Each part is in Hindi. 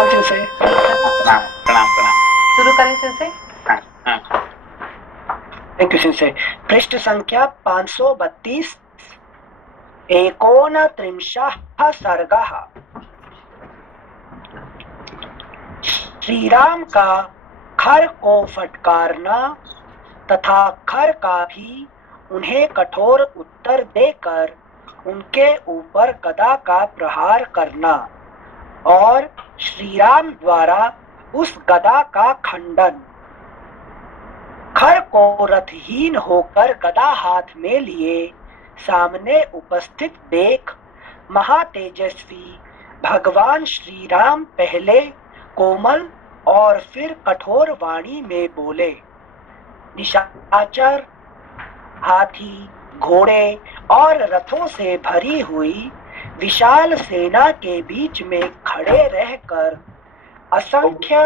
प्रणाम सेंसे। प्रणाम प्रणाम प्रणाम। शुरू करें सेंसे। हाँ, हाँ। Thank you sensei. पृष्ठ संख्या 532। एकोनत्रिंशः सर्गः। श्रीराम का खर को फटकारना तथा खर का भी उन्हें कठोर उत्तर देकर उनके ऊपर गदा का प्रहार करना और श्रीराम द्वारा उस गदा का खंडन। खर को रथहीन होकर गदा हाथ में लिए सामने उपस्थित देख महातेजस्वी भगवान श्री राम पहले कोमल और फिर कठोर वाणी में बोले। निशाचर हाथी, घोड़े और रथों से भरी हुई विशाल सेना के बीच में खड़े रहकर असंख्य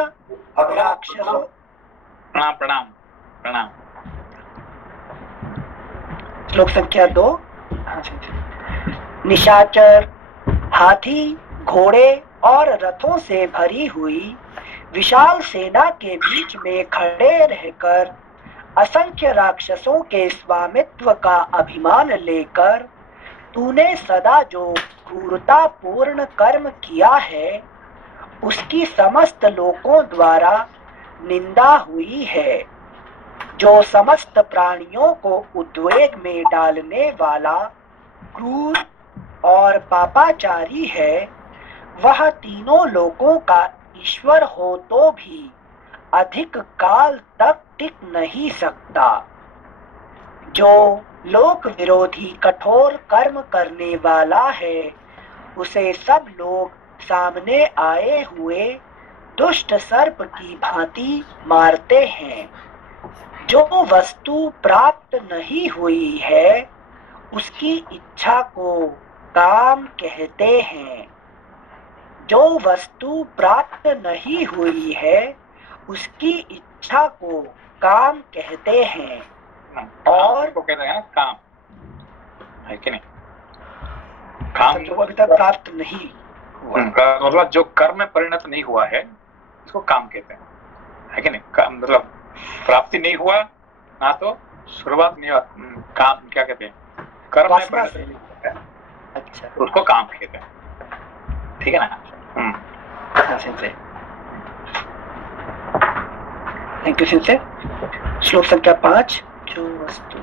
राक्षसों। प्रणाम प्रणाम प्रणाम। श्लोक संख्या 2। निशाचर हाथी, घोड़े और रथों से भरी हुई विशाल सेना के बीच में खड़े रहकर असंख्य राक्षसों के स्वामित्व का अभिमान लेकर तूने सदा जो क्रूरतापूर्ण कर्म किया है उसकी समस्त लोकों द्वारा निंदा हुई है। जो समस्त प्राणियों को उद्वेग में डालने वाला क्रूर और पापाचारी है वह तीनों लोकों का ईश्वर हो तो भी अधिक काल तक टिक नहीं सकता। जो लोक विरोधी कठोर कर्म करने वाला है उसे सब लोग सामने आए हुए दुष्ट सर्प की भांति मारते हैं। जो वस्तु प्राप्त नहीं हुई है उसकी इच्छा को काम कहते हैं। जो वस्तु प्राप्त नहीं हुई है उसकी इच्छा को काम कहते हैं। और को कहते हैं काम, है कि नहीं? काम जो अभी तक प्राप्त नहीं हुआ, मतलब जो कर्म में परिणत नहीं हुआ है इसको काम कहते हैं, है कि नहीं? काम मतलब प्राप्ति नहीं हुआ ना तो शुरुआत नहीं हुआ, काम क्या कहते हैं? कर्म में परिणत नहीं हुआ है, अच्छा तो उसको काम कहते हैं, ठीक है ना? Thank you sensei. श्लोक संख्या 5। जो वस्तु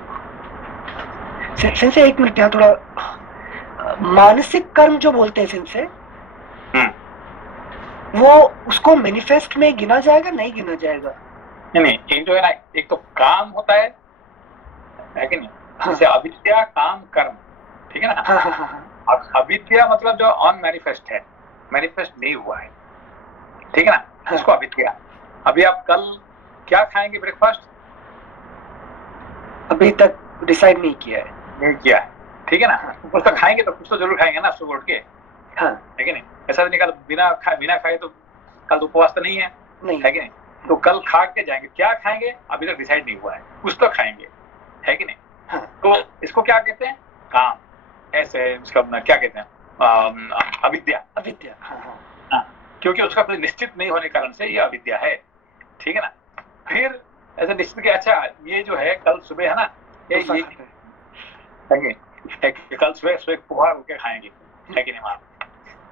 सिंसे, एक मिनट यहाँ थोड़ा मानसिक कर्म जो बोलते हैं सिंसे, वो उसको मैनिफेस्ट में गिना जाएगा नहीं गिना जाएगा? नहीं, एक जो है ना, एक तो काम होता है कि नहीं? हाँ। जैसे अविद्या, काम, कर्म, ठीक है ना? हाँ हाँ हाँ। अविद्या मतलब जो अनमैनिफेस्ट है, मैनिफेस्ट नहीं हुआ है, ठीक है ना? हाँ। इसको अविद्या। अभी आप कल क्या खाएंगे ब्रेकफास्ट? अभी तक डिसाइड नहीं किया है। नहीं किया है, ठीक है ना? कुछ तो खाएंगे, तो कुछ तो जरूर खाएंगे ना सुबह उठ के, हाँ। है कि नहीं? ऐसा नहीं कल बिना खाए तो कल तो उपवास तो नहीं है, है कि नहीं? तो कल खा के जाएंगे, क्या खाएंगे अभी तक डिसाइड नहीं हुआ है, कुछ तो खाएंगे, है कि नहीं? हाँ। तो इसको क्या कहते हैं? काम। ऐसे इसका क्या कहते हैं? अविद्या। अविद्या, हाँ हाँ। हाँ, क्योंकि उसका कोई निश्चित नहीं होने के कारण से ये अविद्या है, ठीक है ना? फिर ऐसे निश्चित किया, अच्छा ये जो है कल सुबह है ना, ये कल सुबह पोहा होके खाएंगे, है कि नहीं? वहां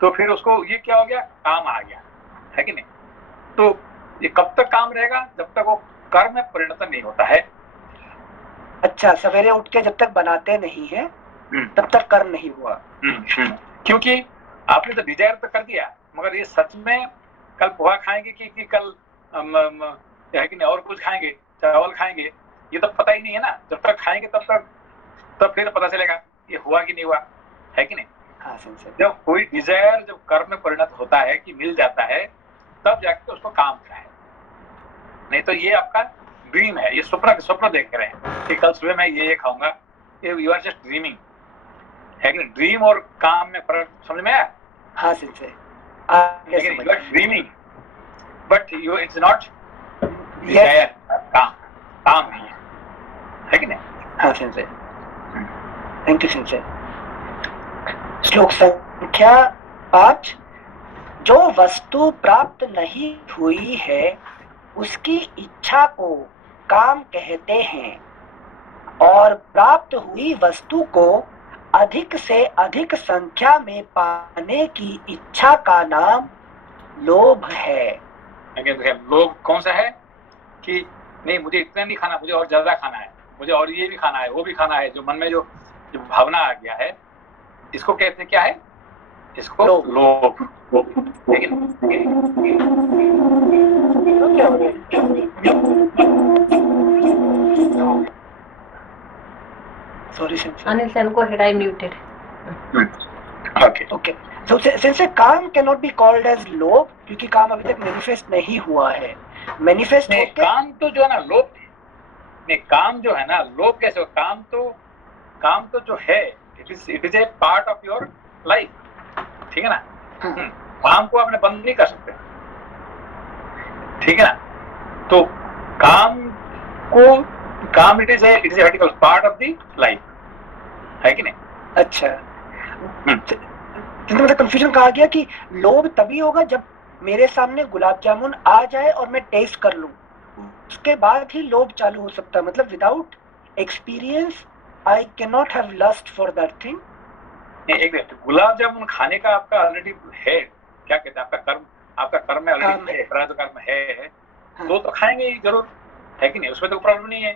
तो फिर उसको ये क्या हो गया? काम आ गया, है कि नहीं? तो ये कब तक काम रहेगा? जब तक वो कर्म में परिणत नहीं होता है। अच्छा, सवेरे उठ के जब तक बनाते नहीं है तब तक कर्म नहीं हुआ। क्योंकि आपने तो डिजायर तो कर दिया, मगर ये सच में कल पोहा खाएंगे कि कल है कि नहीं और कुछ खाएंगे, चावल खाएंगे, ये तो पता ही नहीं है ना। जब तक खाएंगे तब फिर पता चलेगा ये हुआ कि नहीं हुआ, है कि नहीं? हाँ, जब कोई डिजायर जब कर्म में परिणत होता है कि मिल जाता है, तब जाके उसको काम है। नहीं तो ये आपका ड्रीम है, ये स्वप्न देख रहे हैं कि कल सुबह मैं ये खाऊंगा, ये यू आर जस्ट ड्रीमिंग, है कि नहीं? ड्रीम और काम में फर्क समझ में आया? हाँ sensei, you are dreaming but you it's not desire, काम नहीं है कि नहीं? हाँ सिंसे, थैंक यू सिंसे। श्लोक संख्या 5। जो वस्तु प्राप्त नहीं हुई है उसकी इच्छा को काम कहते हैं और प्राप्त हुई वस्तु को अधिक से अधिक संख्या में पाने की इच्छा का नाम लोभ है। लोभ कौन सा है कि नहीं मुझे इतना नहीं खाना, मुझे और ज्यादा खाना है, मुझे और ये भी खाना है, वो भी खाना है, जो मन में जो भावना आ गया है, इसको कहते हैं क्या है? इसको लोभ। Sorry, Anil sir, go ahead. I muted. Okay. So since काम cannot be called as लोभ क्योंकि काम अभी तक मैनिफेस्ट नहीं हुआ है, मैनिफेस्ट नहीं, काम तो जो है ना लोभ नहीं, काम जो है ना लोभ कैसे हो? काम तो जो है it is a part of your life, ठीक है ना? काम को आपने बंद नहीं कर सकते, ठीक है ना? तो काम it is a vertical part of the life, है कि नहीं? अच्छा, तो मतलब कंफ्यूजन कहा गया कि लोभ तभी होगा जब मेरे सामने गुलाब जामुन आ जाए और मैं टेस्ट कर लूं, उसके बाद ही लोभ चालू हो सकता है। मतलब without experience I can not have lust for that thing. एक गुलाब जामुन खाने का आपका ऑलरेडी है, क्या कहते हैं, आपका कर्म में ऑलरेडी है, प्रारब्ध कर्म है, तो खाएंगे ही जरूर, है कि नहीं? उसमें तो प्रॉब्लम नहीं है।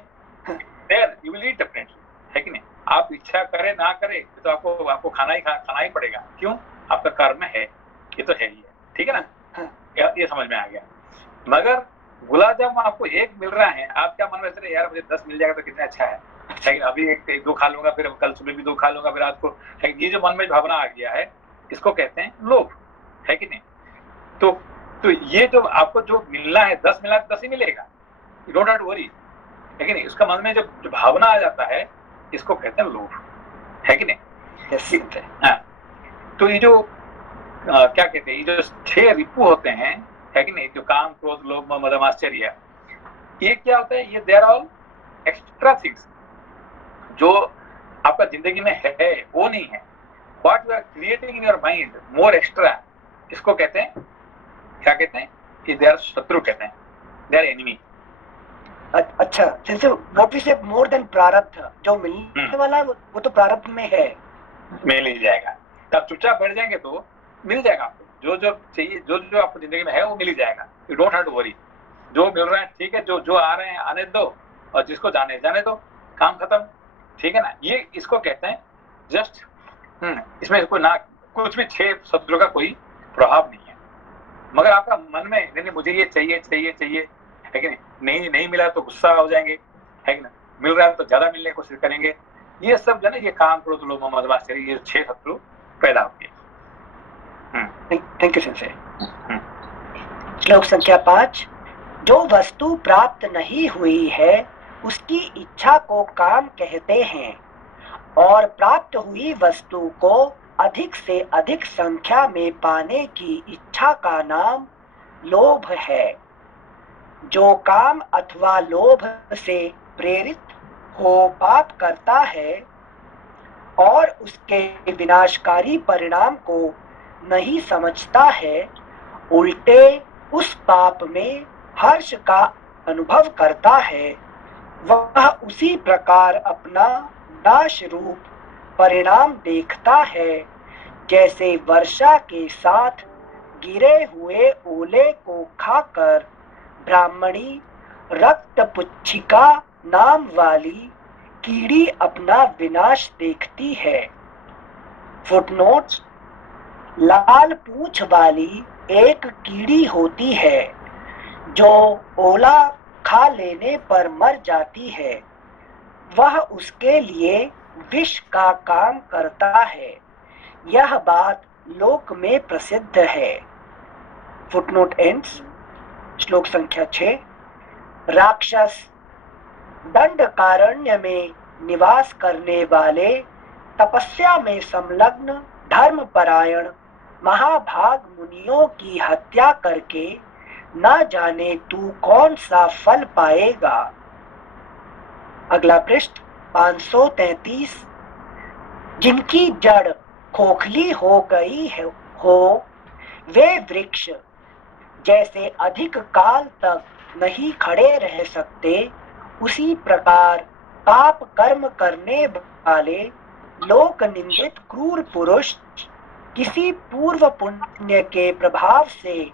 There you will eat definitely, है कि नहीं? आप इच्छा करे ना करे तो आपको खाना ही पड़ेगा। क्यों? आपका कर्म है, ये तो है ही है, ठीक है ना? ये समझ में आ गया। मगर गुलाब जामुन आपको एक मिल रहा है, आप क्या मन में सोच रहे यार मुझे 10 मिल जाएगा तो कितना अच्छा है, अभी एक दो खा लूंगा, फिर कल सुबह भी 2 खा लूंगा, फिर रात को, ये जो मन में भावना आ गया है, इसको कहते हैं लोभ, है कि नहीं? तो ये जो आपको जो मिलना है, 10 मिला 10 ही मिलेगा, you don't have to worry, है कि नहीं? उसका मन में जो भावना आ जाता है, इसको कहते हैं लोभ, है कि नहीं? हाँ, तो ये जो क्या कहते हैं, ये जो 6 रिपु होते हैं, है कि नहीं, जो काम क्रोध लोभ मोह मद आश्चर्य, ये क्या होता है? ये they are all extra things जो आपका जिंदगी में है, वो नहीं है। What you are creating in your mind more extra, इसको कहते हैं, क्या कहते हैं? कि दे आर शत्रु कहते हैं, दे आर एनिमी। अच्छा, जैसे व्हाट वी से मोर देन प्रारब्ध, जो मिलने वाला है वो तो प्रारब्ध में है, मिल ही जाएगा। तब चुपचाप बैठ जाएंगे तो मिल जाएगा आपको, जो चाहिए, जो आपको जिंदगी में है वो मिल ही जाएगा। You don't have to worry, जो मिल रहा है ठीक है, जो आ रहे हैं आने दो, और जिसको जाने दो, काम खत्म, ठीक है ना? ये इसको कहते हैं जस्ट, इसमें कोई ना कुछ भी 6 शब्दों का कोई प्रभाव नहीं है। मगर आपका मन में नहीं मुझे ये चाहिए, है कि नहीं मिला तो गुस्सा हो जाएंगे, है कि ना? मिल रहा है तो ज्यादा मिलने की कोशिश करेंगे। ये सब जो है ना, ये काम क्रोध लोभ मोह मद आश्चर्य, ये 6 शत्रु पैदा होंगे। Thank you Sanjay. श्लोक संख्या 5। जो वस्तु प्राप्त नहीं हुई है उसकी इच्छा को काम कहते हैं और प्राप्त हुई वस्तु को अधिक से अधिक संख्या में पाने की इच्छा का नाम लोभ है। जो काम अथवा लोभ से प्रेरित हो पाप करता है और उसके विनाशकारी परिणाम को नहीं समझता है, उल्टे उस पाप में हर्ष का अनुभव करता है, वह उसी प्रकार अपना नाश रूप परिणाम देखता है जैसे वर्षा के साथ गिरे हुए ओले को खाकर ब्राह्मणी रक्त पुच्छिका नाम वाली कीड़ी अपना विनाश देखती है। फुटनोट्स: लाल पूंछ वाली एक कीड़ी होती है जो ओला खा लेने पर मर जाती है, वह उसके लिए विष का काम करता है। यह बात लोक में प्रसिद्ध है। Footnote ends. श्लोक संख्या 6। राक्षस दंडकारण्य में निवास करने वाले तपस्या में संलग्न धर्मपरायण महाभाग मुनियों की हत्या करके ना जाने तू कौन सा फल पाएगा। अगला पृष्ठ 533। जिनकी जड़ खोखली हो गई हो वे वृक्ष जैसे अधिक काल तक नहीं खड़े रह सकते, उसी प्रकार पाप कर्म करने वाले लोक निंदित क्रूर पुरुष किसी पूर्व पुण्य के प्रभाव से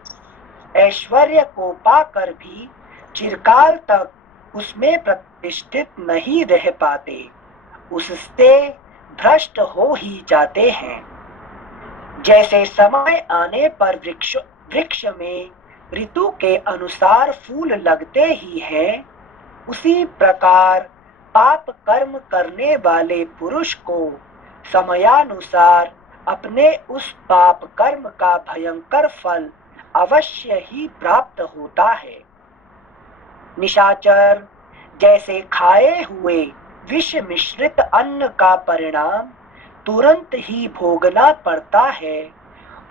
ऐश्वर्य को पाकर भी चिरकाल तक उसमें प्रतिष्ठित नहीं रह पाते, उससे भ्रष्ट हो ही जाते हैं। जैसे समय आने पर वृक्ष में ऋतु के अनुसार फूल लगते ही हैं, उसी प्रकार पाप कर्म करने वाले पुरुष को समयानुसार अपने उस पाप कर्म का भयंकर फल अवश्य ही प्राप्त होता है। निशाचर जैसे खाए हुए विष मिश्रित अन्न का परिणाम तुरंत ही भोगना पड़ता है,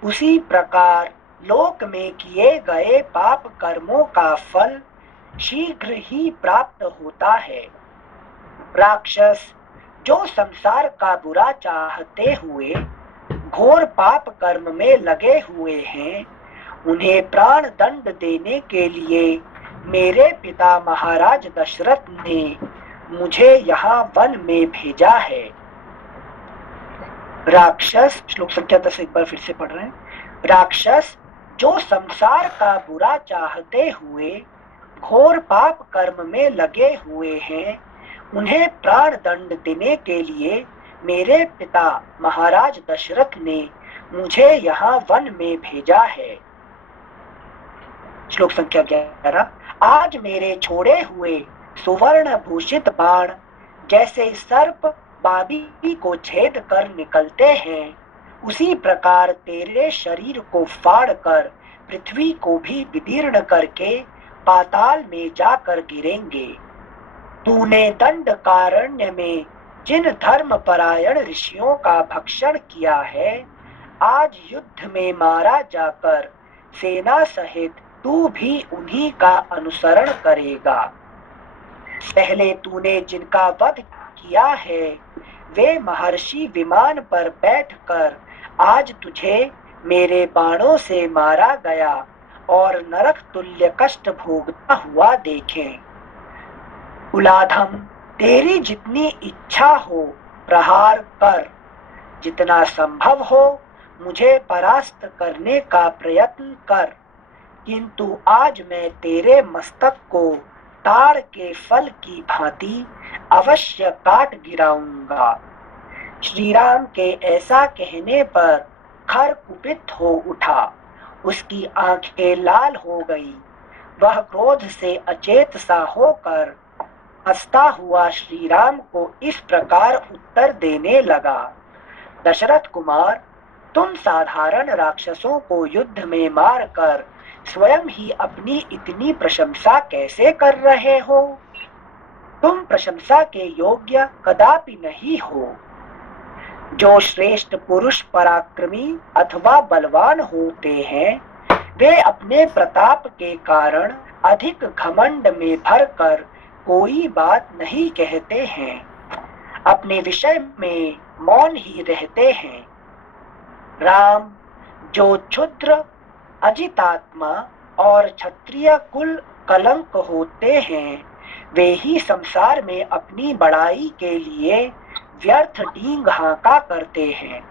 उसी प्रकार लोक में किए गए पाप कर्मों का फल शीघ्र ही प्राप्त होता है। राक्षस जो संसार का बुरा चाहते हुए घोर पाप कर्म में लगे हुए हैं, उन्हें प्राण दंड देने के लिए मेरे पिता महाराज दशरथ ने मुझे यहाँ वन में भेजा है। राक्षस, श्लोक संख्या 10 एक बार फिर से पढ़ रहे हैं। राक्षस जो संसार का बुरा चाहते हुए घोर पाप कर्म में लगे हुए हैं, उन्हें प्राण दंड देने के लिए मेरे पिता महाराज दशरथ ने मुझे यहाँ वन में भेजा है। श्लोक संख्या 11। आज मेरे छोड़े हुए सुवर्ण भूषित बाण जैसे सर्प बाबी को छेद कर निकलते हैं, उसी प्रकार तेरे शरीर को फाड़ कर पृथ्वी को भी विदीर्ण करके पाताल में जाकर गिरेंगे। तूने दंड कारण्य में जिन धर्म परायण ऋषियों का भक्षण किया है, आज युद्ध में मारा जाकर सेना सहित तू भी उन्हीं का अनुसरण करेगा। पहले तूने जिनका वध किया है, वे महर्षि विमान पर बैठकर आज तुझे मेरे बाणों से मारा गया और नरक तुल्य कष्ट भोगता हुआ देखें। उलाधम, तेरी जितनी इच्छा हो प्रहार कर, जितना संभव हो मुझे परास्त करने का प्रयत्न कर, किंतु आज मैं तेरे मस्तक को ताड़ के फल की भांति अवश्य काट गिराऊंगा। श्री राम के ऐसा कहने पर खर कुपित हो उठा, उसकी आंखें लाल हो गई। वह क्रोध से अचेत सा होकर हंसता हुआ श्री राम को इस प्रकार उत्तर देने लगा। दशरथ कुमार, तुम साधारण राक्षसों को युद्ध में मारकर स्वयं ही अपनी इतनी प्रशंसा कैसे कर रहे हो? तुम प्रशंसा के योग्य कदापि नहीं हो। जो श्रेष्ठ पुरुष पराक्रमी अथवा बलवान होते हैं, वे अपने प्रताप के कारण अधिक घमंड में भरकर कोई बात नहीं कहते हैं, अपने विषय में मौन ही रहते हैं। राम जो क्षुद्र अजितात्मा और क्षत्रिय कुल कलंक होते हैं, वे ही संसार में अपनी बड़ाई के लिए व्यर्थ डींग हाँका करते हैं।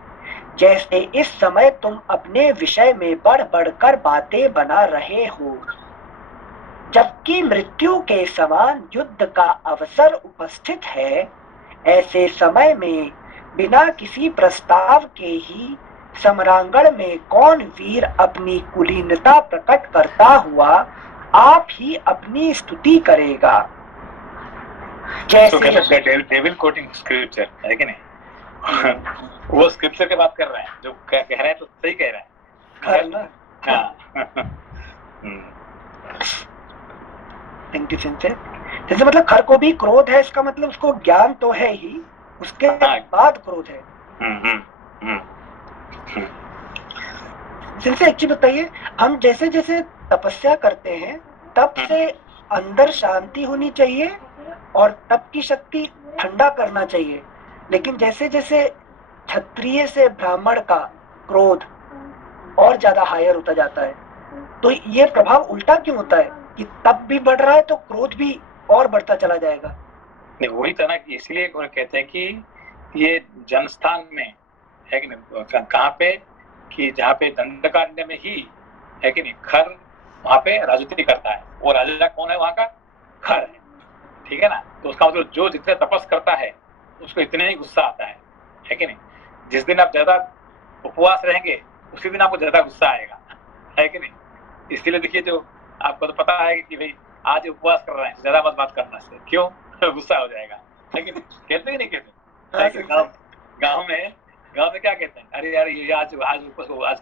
जैसे इस समय तुम अपने विषय में बढ़ बढ़कर बातें बना रहे हो, जबकि मृत्यु के समान युद्ध का अवसर उपस्थित है। ऐसे समय में बिना किसी प्रस्ताव के ही सम्रांगण में कौन वीर अपनी कुलीनता प्रकट करता हुआ आप ही अपनी स्तुति करेगा। जैसे डेविल कोटिंग स्क्रिप्चर है कि नहीं? वो स्क्रिप्चर की बात कर रहे हैं, जो कह रहे हैं तो सही कह रहे हैं ना। जैसे मतलब खर को भी क्रोध है, इसका मतलब उसको ज्ञान तो है ही, उसके बाद क्रोध है। जिनसे एक चीज बताइए, हम जैसे जैसे तपस्या करते हैं तब से अंदर शांति होनी चाहिए और तप की शक्ति ठंडा करना चाहिए, लेकिन जैसे जैसे क्षत्रिय से ब्राह्मण का क्रोध और ज्यादा हायर होता जाता है। तो ये प्रभाव उल्टा क्यों होता है कि तप भी बढ़ रहा है तो क्रोध भी और बढ़ता चला जाएगा? नहीं, वही था ना कि इसलिए वो कहते हैं कि ये जनस्थान में है कि नहीं, कहाँ पे कि जहाँ पे दंडकारण्य में ही है कि नहीं खर वहाँ पे राजनीति करता है। वो राजा कौन है वहाँ का? खर है, ठीक है ना। तो उसका मतलब जो जितने तपस करता है उसको इतने ही गुस्सा आता है कि नहीं। जिस दिन आप ज्यादा उपवास रहेंगे उसी दिन आपको ज्यादा गुस्सा आएगा, है कि नहीं। इसलिए देखिए, जो आपको तो पता है कि भाई आज उपवास कर रहे हैं, ज्यादा मत बात करना से, क्यों? गुस्सा हो जाएगा, है कि नहीं। कहते ही नहीं कहते गाँव में क्या कहते हैं? अरे यार ये आज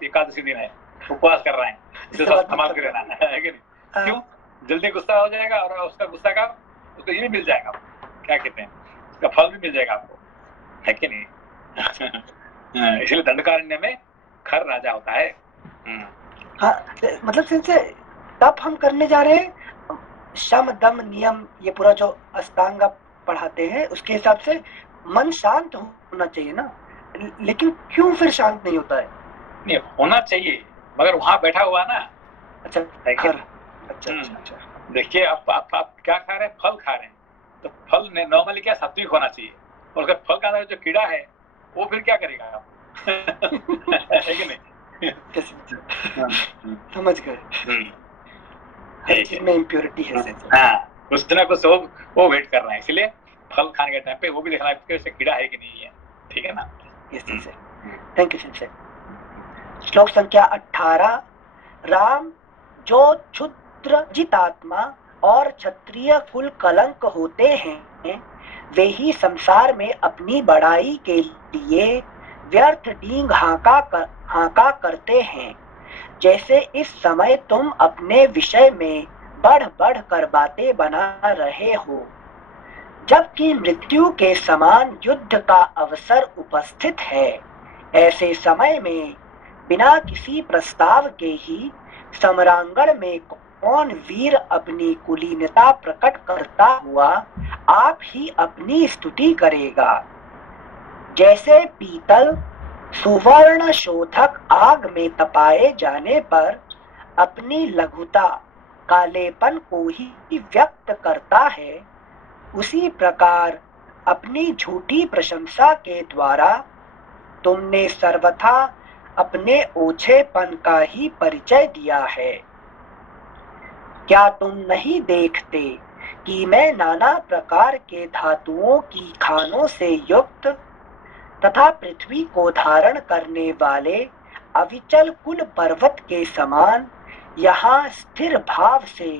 एकादशी दिन है, उपवास कर रहे हैं, इसे सब संभाल के रहना है कि नहीं। क्यों? जल्दी गुस्सा हो जाएगा और उसका गुस्सा का उसको ये भी मिल जाएगा, क्या कहते हैं, उसका फल भी मिल जाएगा आपको, है कि नहीं। इसलिए दंडकारण्य में खर राजा होता है। हाँ, मतलब सिंसे तप हम करने जा रहे हैं, शम दम नियम ये पूरा जो अष्टांग पढ़ाते हैं उसके हिसाब से मन शांत होना चाहिए ना, लेकिन क्यों फिर शांत नहीं होता है? नहीं होना चाहिए, मगर वहां बैठा हुआ ना। अच्छा खर, अच्छा अच्छा। देखिए आप क्या खा रहे हैं? फल खा रहे हैं, तो फल नॉर्मली क्या सात्विक होना चाहिए, और उसका फल का अंदर जो कीड़ा है वो फिर क्या करेगा आप? है कि नहीं। समझ गए, हर चीज में इम्प्योरिटी है। हाँ, कुछ ना कुछ वो वेट कर रहे हैं, इसलिए फल खाने के टाइम पे वो भी देखना है कि उससे कीड़ा है कि नहीं है, ठीक है ना। Thank you sensei. श्लोक संख्या 18। राम जो क्षुद्र जितात्मा और क्षत्रिय कुल कलंक होते हैं, वे ही संसार में अपनी बड़ाई के लिए व्यर्थ डींग हाका करते हैं। जैसे इस समय तुम अपने विषय में बढ़ बढ़ कर बातें बना रहे हो, जबकि मृत्यु के समान युद्ध का अवसर उपस्थित है। ऐसे समय में बिना किसी प्रस्ताव के ही समरांगण में कौन वीर अपनी कुलीनता प्रकट करता हुआ आप ही अपनी स्तुति करेगा। जैसे पीतल सुवर्ण शोधक आग में तपाए जाने पर अपनी लघुता कालेपन को ही व्यक्त करता है, उसी प्रकार अपनी झूठी प्रशंसा के द्वारा तुमने सर्वथा अपने ओछेपन का ही परिचय दिया है। क्या तुम नहीं देखते कि मैं नाना प्रकार के धातुओं की खानों से युक्त तथा पृथ्वी को धारण करने वाले अविचल कुल पर्वत के समान यहाँ स्थिर भाव से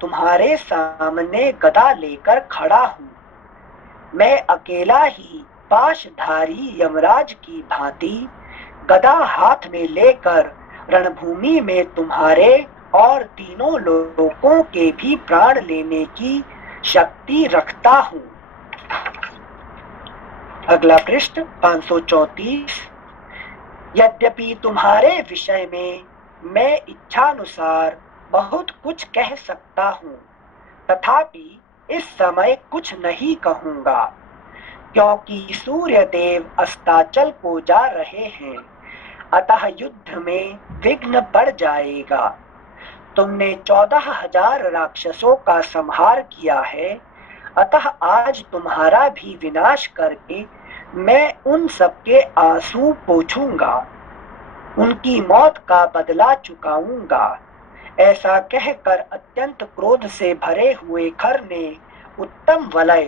तुम्हारे सामने गदा लेकर खड़ा हूँ। मैं अकेला ही पाशधारी यमराज की भांति गदा हाथ में लेकर रणभूमि में तुम्हारे और तीनों लोगों के भी प्राण लेने की शक्ति रखता हूँ। अगला पृष्ठ 534। यद्यपि तुम्हारे विषय में मैं इच्छानुसार बहुत कुछ कह सकता हूँ, तथापि इस समय कुछ नहीं कहूँगा, क्योंकि सूर्य देव अस्ताचल को जा रहे हैं, अतः युद्ध में विघ्न बढ़ जाएगा। तुमने 14,000 राक्षसों का संहार किया है, अतः आज तुम्हारा भी विनाश करके मैं उन सबके आंसू पोंछूंगा, उनकी मौत का बदला चुकाऊंगा। ऐसा कहकर अत्यंत क्रोध से भरे हुए खर ने उत्तम वलय,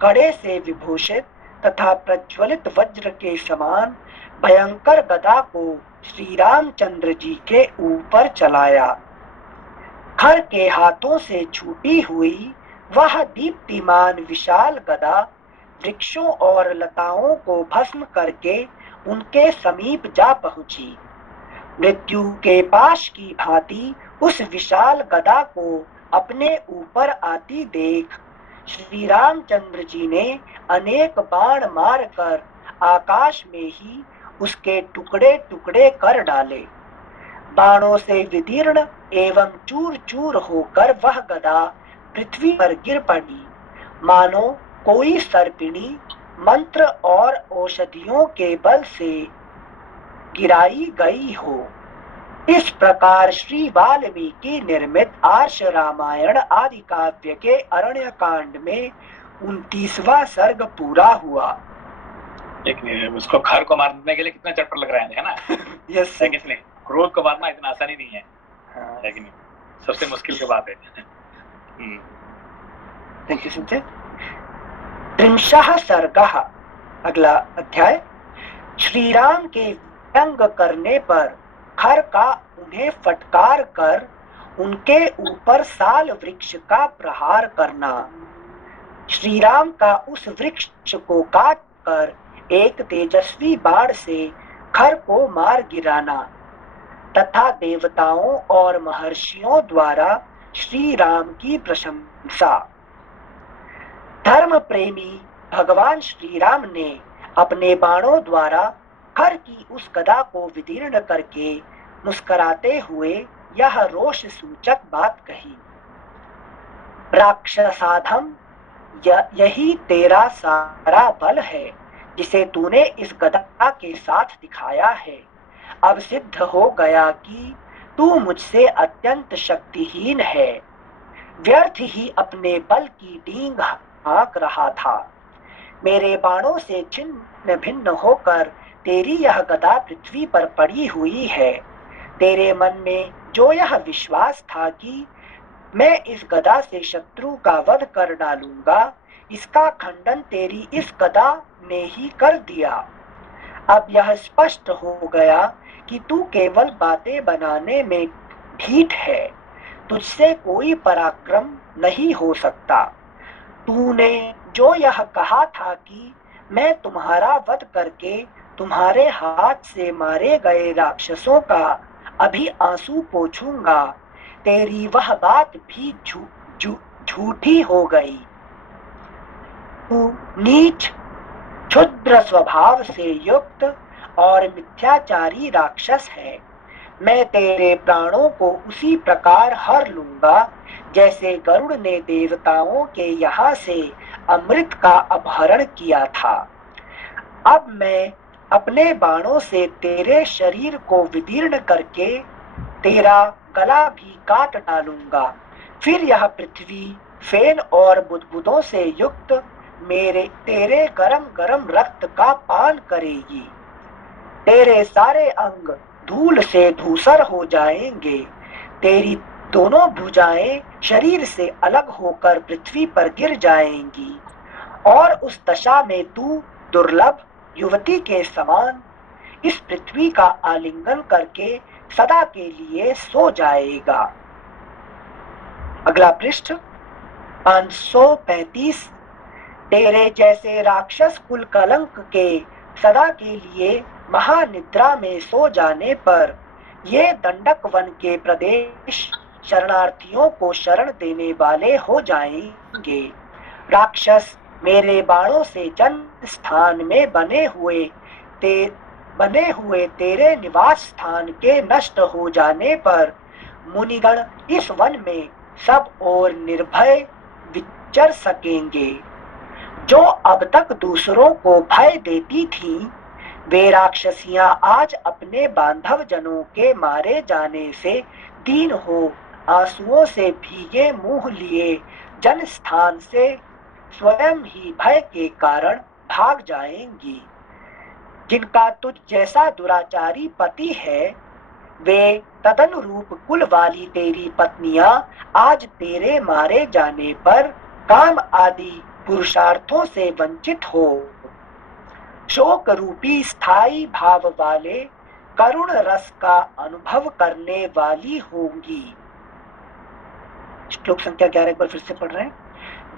कड़े से विभूषित तथा प्रज्वलित वज्र के समान भयंकर गदा को श्री रामचंद्र जी के ऊपर चलाया। खर के हाथों से छूटी हुई वह दीप्तिमान विशाल गदा वृक्षों और लताओं को भस्म करके उनके समीप जा पहुंची। मृत्यु के पाश की भांति उस विशाल गदा को अपने ऊपर आती देख श्री रामचंद्र जी ने अनेक बाण मारकर आकाश में ही उसके टुकड़े टुकड़े कर डाले। बाणों से विदीर्ण एवं चूर चूर होकर वह गदा पृथ्वी पर गिर पड़ी, मानो कोई सर्पिणी मंत्र और औषधियों के बल से गिराई गई हो। इस प्रकार श्री वाल्मीकि निर्मित आर्ष रामायण आदि काव्य के अरण्य कांड में 29वां सर्ग पूरा हुआ। लेकिन उसको खर को मारने के लिए कितना चैप्टर लग रहा है ना? यस है कि नहीं? क्रोध को मारना इतना आसानी नहीं है, हाँ। है कि नहीं? सबसे मुश्किल की बात है। Thank you Sanjay. त्रिंशः सर्गः, अगला अध्याय। श्री राम के व्यंग करने पर खर का उन्हें फटकार कर उनके ऊपर साल वृक्ष का प्रहार करना। श्री राम का उस वृक्ष को काट कर एक तेजस्वी बाण से खर को मार गिराना तथा देवताओं और महर्षियों द्वारा श्री राम की प्रशंसा। धर्म प्रेमी भगवान श्री राम ने अपने बाणों द्वारा खर की उस गदा को विदीर्ण करके मुस्कुराते हुए यह रोष सूचक बात कही। राक्षसाधम, यही तेरा सारा बल है जिसे तूने इस गदा के साथ दिखाया है। अब सिद्ध हो गया कि तू मुझसे अत्यंत शक्तिहीन है। व्यर्थ ही अपने बल की डींग हाँक रहा था। मेरे बाणों से छिन्न भिन्न होकर तेरी यह गदा पृथ्वी पर पड़ी हुई है। तेरे मन में जो यह विश्वास था कि मैं इस गदा से शत्रु का वध कर डालूंगा, इसका खंडन तेरी इस गदा ने ही कर दिया। अब यह स्पष्ट हो गया कि तू केवल बातें बनाने में ढीठ है। तुझसे कोई पराक्रम नहीं हो सकता। तूने जो यह कहा था कि मैं तुम्हारा वध करके तुम्हारे हाथ से मारे गए राक्षसों का अभी आंसू पोंछूंगा, तेरी वह बात भी झूठी हो गई। तू नीच, क्षुद्र स्वभाव से युक्त और मिथ्याचारी राक्षस है। मैं तेरे प्राणों को उसी प्रकार हर लूंगा जैसे गरुड़ ने देवताओं के यहाँ से अमृत का अपहरण किया था। अब मैं अपने बाणों से तेरे शरीर को विदीर्ण करके तेरा गला भी काट डालूंगा। फिर यह पृथ्वी फेन और बुदबुदों से युक्त तेरे गरम गरम रक्त का पान करेगी। तेरे सारे अंग धूल से धूसर हो जाएंगे। तेरी दोनों भुजाएं शरीर से अलग होकर पृथ्वी पर गिर जाएंगी और उस दशा में तू दुर्लभ युवती के समान इस पृथ्वी का आलिंगन करके सदा के लिए सो जाएगा। अगला पृष्ठ 535। तेरे जैसे राक्षस कुल कलंक के सदा के लिए महानिद्रा में सो जाने पर ये दंडक वन के प्रदेश शरणार्थियों को शरण देने वाले हो जाएंगे। राक्षस मेरे बाणों से जन्म स्थान में बने हुए तेरे निवास स्थान के नष्ट हो जाने पर मुनिगण इस वन में सब और निर्भय विचर सकेंगे। जो अब तक दूसरों को भय देती थीं, वे राक्षसियां आज अपने बांधव जनों के मारे जाने से दीन हो आंसुओं से भीगे मुंह लिए जन स्थान से स्वयं ही भय के कारण भाग जाएंगी। जिनका तुझ जैसा दुराचारी पति है, वे तदनुरूप कुल वाली तेरी पत्नियां आज तेरे मारे जाने पर काम आदि पुरुषार्थों से वंचित हो शोक रूपी स्थायी भाव वाले करुण रस का अनुभव करने वाली होंगी। श्लोक संख्या 11 एक बार फिर से पढ़ रहे हैं।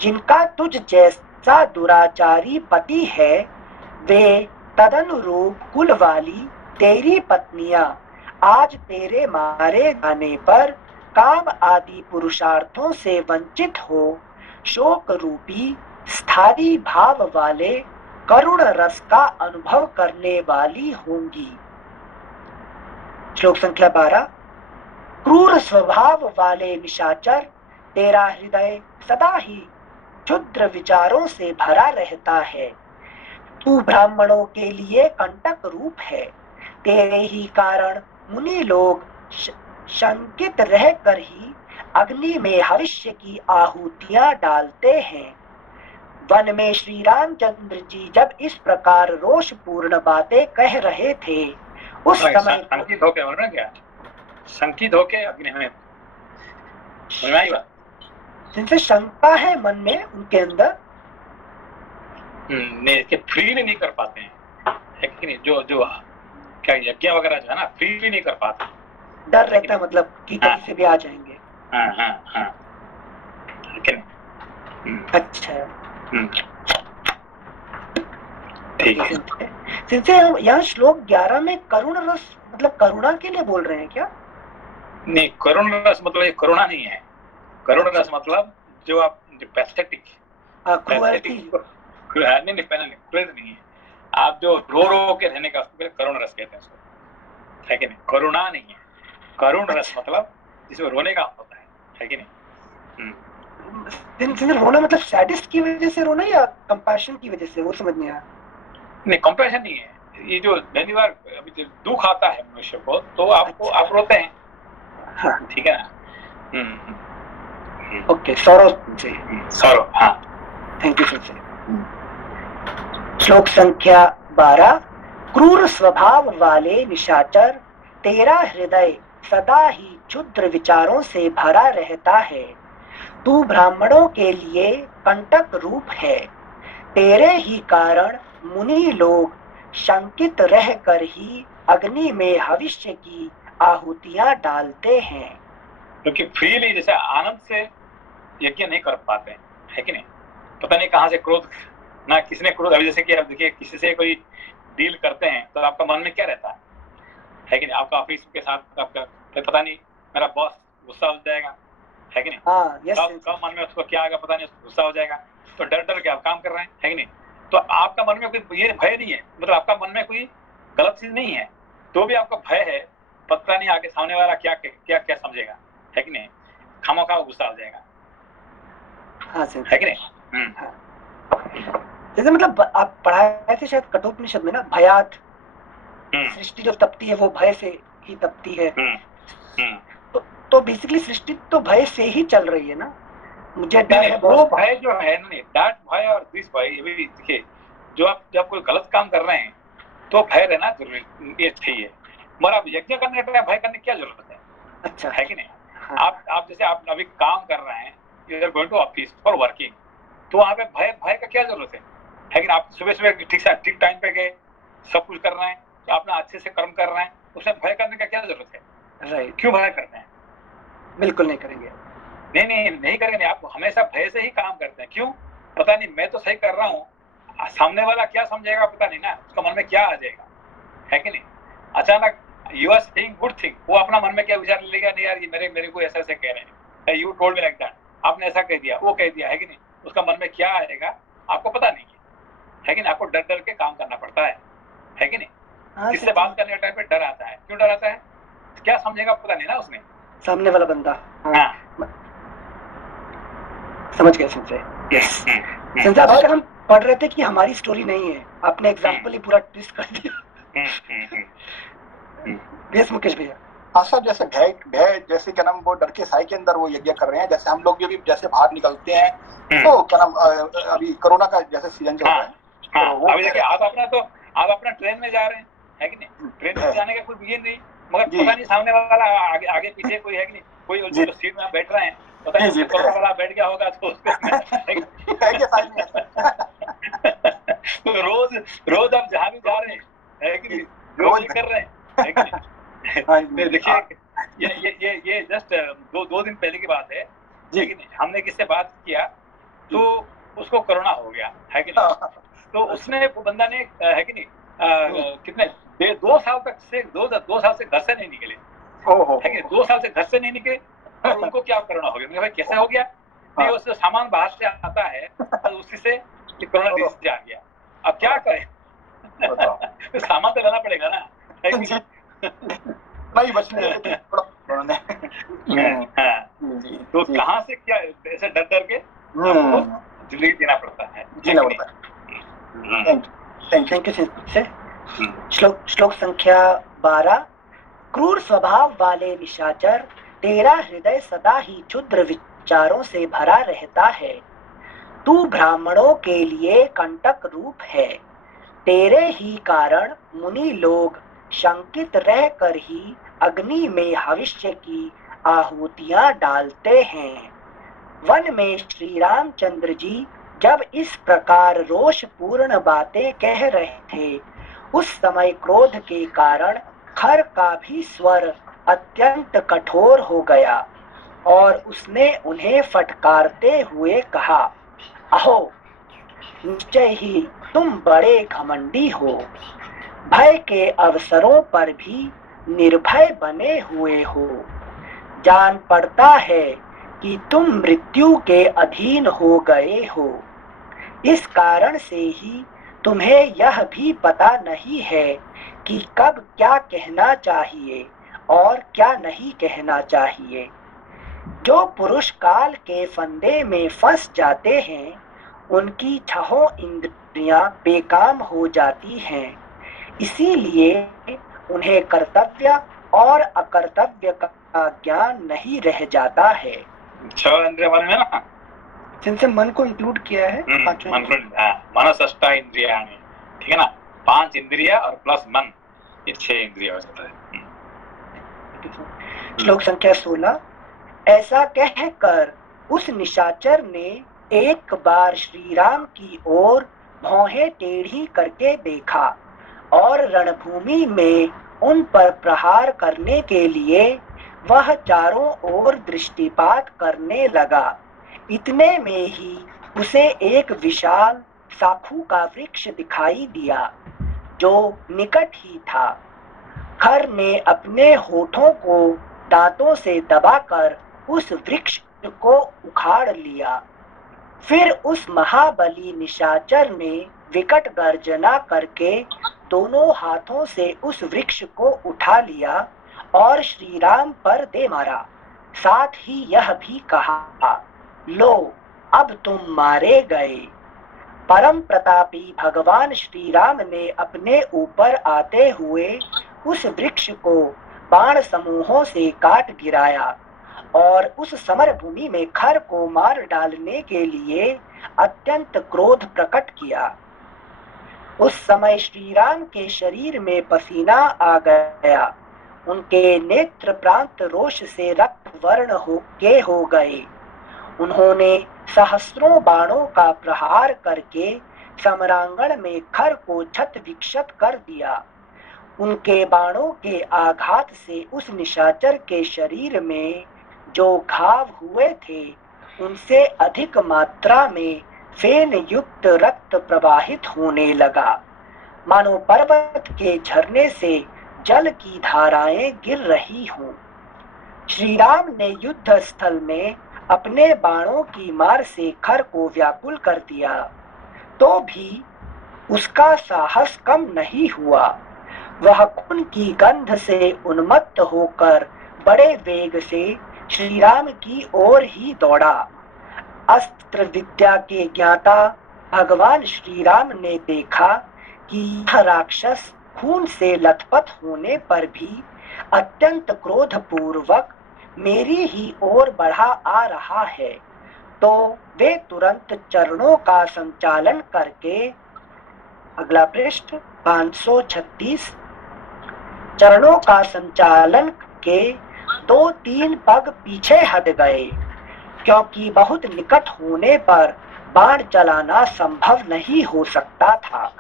जिनका तुझ जैसा दुराचारी पति है, वे तदनुरूप कुल वाली तेरी पत्नियां आज तेरे मारे जाने पर काम आदि पुरुषार्थों से वंचित हो शोक रूपी स्थायी भाव वाले करुण रस का अनुभव करने वाली होंगी। श्लोक संख्या 12। क्रूर स्वभाव वाले निशाचर, तेरा हृदय सदा ही क्षुद्र विचारों से भरा रहता है। तू ब्राह्मणों के लिए कंटक रूप है। तेरे ही कारण मुनि लोग शंकित रहकर ही अग्नि में हविष्य की आहुतियां डालते हैं। वन में श्री रामचंद्र जी जब इस प्रकार रोषपूर्ण बातें कह रहे थे उस समय संकित होके बोल रहे क्या? संकित होके अग्नि में जिनसे शंका है मन में उनके अंदर नहीं, फ्रीली नहीं कर पाते हैं, है कि नहीं? जो जो क्या यज्ञ वगैरह जो है ना, फ्रीली नहीं कर पाते, डर रहता है, मतलब कि कहीं से भी आ जाएंगे। हाँ हाँ हाँ, अच्छा ठीक है। सिंसे यहाँ श्लोक 11 में करुण रस मतलब करुणा के लिए बोल रहे हैं क्या? नहीं, करुण रस मतलब ये करुणा नहीं है। करुण रस मतलब जो आप पैथेटिक नहीं है, आप जो रो के रहने का उसको करुण रस कहते हैं उसको, है कि नहीं? करुणा नहीं है, करुण रस मतलब जिसमें रोने का होता है कि नहीं? रोना मतलब सैडिस्ट की वजह से रोना या कंपैशन की वजह से, वो समझ नहीं आया। नहीं, कंपैशन नहीं है, ये जो पहली बार दुख आता है मनुष्य को तो आपको आप रोते हैं, हाँ ठीक है ना? ओके, सौरव जी, सौरव, हाँ, थैंक यू सर। श्लोक संख्या 12। क्रूर स्वभाव वाले निशाचर, तेरा हृदय सदा ही क्षुद्र विचारों से भरा रहता है। तू ब्राह्मणों के लिए कंटक रूप है। तेरे ही कारण मुनि लोग शंकित रहकर ही अग्नि में हविष्य की आहुतियां डालते हैं। क्योंकि फ्रीली जैसे आनंद से यज्ञ नहीं कर पाते, है कि नहीं? पता नहीं कहाँ से क्रोध, ना किसने क्रोध, अभी जैसे कि आप देखिए किसी से कोई डील करते हैं तो आपका मन में क्या रहता है कि नहीं? आपका ऑफिस के साथ आपका पता नहीं मेरा बॉस गुस्सा हो जाएगा, है कि नहीं? कब मन में उसको क्या आएगा पता नहीं, गुस्सा हो जाएगा, तो डर डर के आप काम कर रहे हैं, है कि नहीं? तो आपका मन में कोई ये भय नहीं है, मतलब आपका मन में कोई गलत चीज नहीं है, तो भी आपका भय है, पता नहीं आगे सामने वाला क्या क्या क्या समझेगा, है कि नहीं? खामोखा गुस्सा हो जाएगा, है कि नहीं? जैसे मतलब आप पढ़ाए थे शायद कठोपनिषद में ना, भयात सृष्टि जो तपती है वो भय से ही तपती है। तो बेसिकली सृष्टि तो भय से ही चल रही है ना। मुझे डर है वो भय जो है नहीं, डांट भय और द्वेष भय, ये भी देखिए, जो आप जब कोई गलत काम कर रहे हैं तो भय रहना जरूरी, ये चाहिए, मगर आप यज्ञ करने का भय करने की क्या जरूरत है? अच्छा, है कि नहीं? आप जैसे आप अभी काम कर रहे हैं, you are going to office for working, तो वहां पे भय का क्या जरूरत है कि नहीं? आप सुबह ठीक टाइम पे गए, सब कुछ कर रहे हैं, तो अपना अच्छे से कर्म कर रहे हैं, उसमें भय करने का क्या जरूरत है? राइट, क्यों भय करते हैं? बिल्कुल नहीं करेंगे, नहीं करेंगे। आप हमेशा भय से ही काम करते हैं, क्यों? पता नहीं मैं तो सही कर रहा हूँ, सामने वाला क्या समझेगा पता नहीं ना, उसका मन में क्या आ जाएगा, है कि नहीं? अचानक you are saying good thing, वो अपना मन में क्या विचार लेगा, नहीं यार ये मेरे को ऐसा कह रहे हैं, you told me like that, आपने ऐसा कह दिया, वो कह दिया, है कि नहीं? उसका मन में क्या आएगा आपको पता नहीं है कि नहीं? आपको डर डर के काम करना पड़ता है कि नहीं? किससे बात करने के टाइम पे डर आता है, क्यों डर आता है? क्या समझेगा पता नहीं ना उसने, सामने वाला बंदा। हाँ, समझ गए संजय। अगर हम पढ़ रहे थे कि हमारी स्टोरी नहीं है, आपने एग्जाम्पल ही पूरा ट्विस्ट कर दिया। यस मुकेश भैया। हाँ सर, जैसे भय जैसे क्या नाम वो डर के साए के अंदर वो यज्ञ कर रहे हैं, जैसे हम लोग भी जैसे बाहर निकलते हैं तो क्या नाम अभी कोरोना का जैसे सीजन चल रहा है, तो अभी देखिए आप अपना ट्रेन में जा रहे हैं, है कि नहीं? ट्रेन में जाने का कोई ये नहीं, मगर पता नहीं सामने वाला आगे पीछे कोई है कि नहीं, कोई जो सीट में बैठ रहे हैं, पता नहीं कोरोना वाला बैठ गया होगा तो रोज आप जहाँ भी जा रहे हैं, है कि नहीं, रोज कर रहे हैं, है कि नहीं? देखिए ये जस्ट दो दिन पहले की बात है, लेकिन हमने किससे बात किया तो उसको कोरोना हो गया, है कि नहीं? तो उसने वो बंदा ने, है कि नहीं, कितने 2 साल तक से 2 साल से घर से नहीं निकले, है कि 2 साल से घर से नहीं निकले, और उनको क्या कोरोना हो गया? भाई कैसे हो गया? नहीं, उससे सामान बाहर से आता है और उसी से कोरोना डिजीज आ गया, अब क्या करें? सामान तो लाना पड़ेगा ना, है कि नहीं बचने तो कहाँ से क्या ऐसे डर डर के जिंदगी जीना पड़ता है, जीना पड़ता है। Thank you. श्लोक संख्या 12। क्रूर स्वभाव वाले निशाचर, तेरा हृदय सदा ही क्षुद्र विचारों से भरा रहता है। तू ब्राह्मणों के लिए कंटक रूप है। तेरे ही कारण मुनि लोग शंकित रहकर ही अग्नि में भविष्य की आहुतियां डालते हैं। वन में श्री रामचंद्र जी जब इस प्रकार रोषपूर्ण बातें कह रहे थे, उस समय क्रोध के कारण खर का भी स्वर अत्यंत कठोर हो गया और उसने उन्हें फटकारते हुए कहा, अहो, निश्चय ही तुम बड़े घमंडी हो। भय के अवसरों पर भी निर्भय बने हुए हो। जान पड़ता है कि तुम मृत्यु के अधीन हो गए हो। इस कारण से ही तुम्हें यह भी पता नहीं है कि कब क्या कहना चाहिए और क्या नहीं कहना चाहिए। जो पुरुष काल के फंदे में फंस जाते हैं, उनकी छहों इंद्रियां बेकाम हो जाती हैं। इसीलिए उन्हें कर्तव्य और अकर्तव्य का ज्ञान नहीं रह जाता है। छह इंद्रिय मन में ना, जिनसे मन को इंक्लूड किया है पांचों मन मनसष्ट इंद्रिया, ठीक है ना, 5 इंद्रिया और प्लस मन, ये 6 इंद्रिय हो जाता है। श्लोक संख्या 16। ऐसा कहकर उस निशाचर ने एक बार श्री राम की ओर भौहें टेढ़ी करके देखा और रणभूमि में उन पर प्रहार करने के लिए वह चारों ओर दृष्टिपात करने लगा। इतने में ही उसे एक विशाल साखू का वृक्ष दिखाई दिया जो निकट ही था। खर ने अपने होठों को दांतों से दबाकर उस वृक्ष को उखाड़ लिया। फिर उस महाबली निशाचर ने विकट गर्जना करके दोनों हाथों से उस वृक्ष को उठा लिया और श्री राम पर दे मारा। साथ ही यह भी कहा, लो अब तुम मारे गए। परम प्रतापी भगवान श्री राम ने अपने ऊपर आते हुए उस वृक्ष को बाण समूहों से काट गिराया और उस समर भूमि में खर को मार डालने के लिए अत्यंत क्रोध प्रकट किया। उस समय श्री राम के शरीर में पसीना आ गया। उनके नेत्र प्रांत रोष से रक्त वर्ण हो गए। उन्होंने सहस्रों बाणों का प्रहार करके समरांगण में खर को क्षत विक्षत कर दिया। उनके बाणों के आघात से उस निशाचर के शरीर में जो घाव हुए थे, उनसे अधिक मात्रा में फेन युक्त रक्त प्रवाहित होने लगा, मानो पर्वत के झरने से जल की धाराएं गिर रही हों। श्री राम ने युद्ध स्थल में अपने बाणों की मार से खर को व्याकुल कर दिया, तो भी उसका साहस कम नहीं हुआ। वह खून की गंध से उन्मत्त होकर बड़े वेग से श्री राम की ओर ही दौड़ा। अस्त्र विद्या के ज्ञाता भगवान श्री राम ने देखा कि यह राक्षस खून से लथपथ होने पर भी अत्यंत क्रोध पूर्वक मेरी ही ओर बढ़ा आ रहा है, तो वे तुरंत चरणों का संचालन करके, अगला पृष्ठ 536, चरणों का संचालन के 2-3 पग पीछे हट गए, क्योंकि बहुत निकट होने पर बाण चलाना संभव नहीं हो सकता था।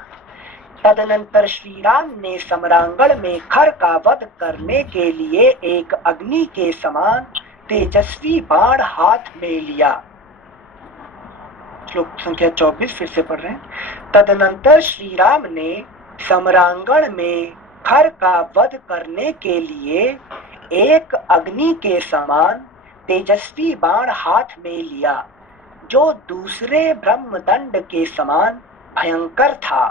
तदनंतर श्री राम ने समरांगण में खर का वध करने के लिए एक अग्नि के समान तेजस्वी बाण हाथ में लिया। श्लोक संख्या 24 फिर से पढ़ रहे हैं। तदनंतर श्री राम ने समरांगण में खर का वध करने के लिए एक अग्नि के समान तेजस्वी बाण हाथ में लिया, जो दूसरे ब्रह्मदंड के समान भयंकर था।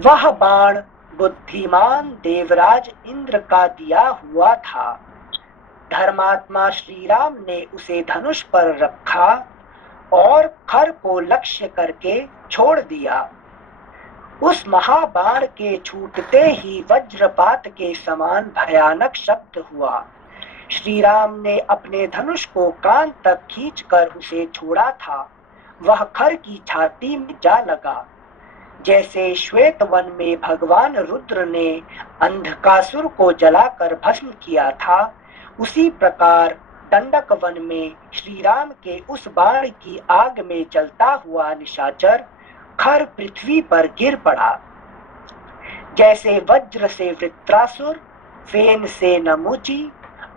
वह बाण बुद्धिमान देवराज इंद्र का दिया हुआ था। धर्मात्मा श्री राम ने उसे धनुष पर रखा और खर को लक्ष्य करके छोड़ दिया। उस महाबाण के छूटते ही वज्रपात के समान भयानक शब्द हुआ। श्री राम ने अपने धनुष को कान तक खींचकर उसे छोड़ा था। वह खर की छाती में जा लगा। जैसे श्वेत वन में भगवान रुद्र ने अंधकासुर को जलाकर भस्म किया था, उसी प्रकार दंडक वन में श्री राम के उस बाण की आग में जलता हुआ निशाचर खर पृथ्वी पर गिर पड़ा। जैसे वज्र से वृत्रासुर, फेन से नमुची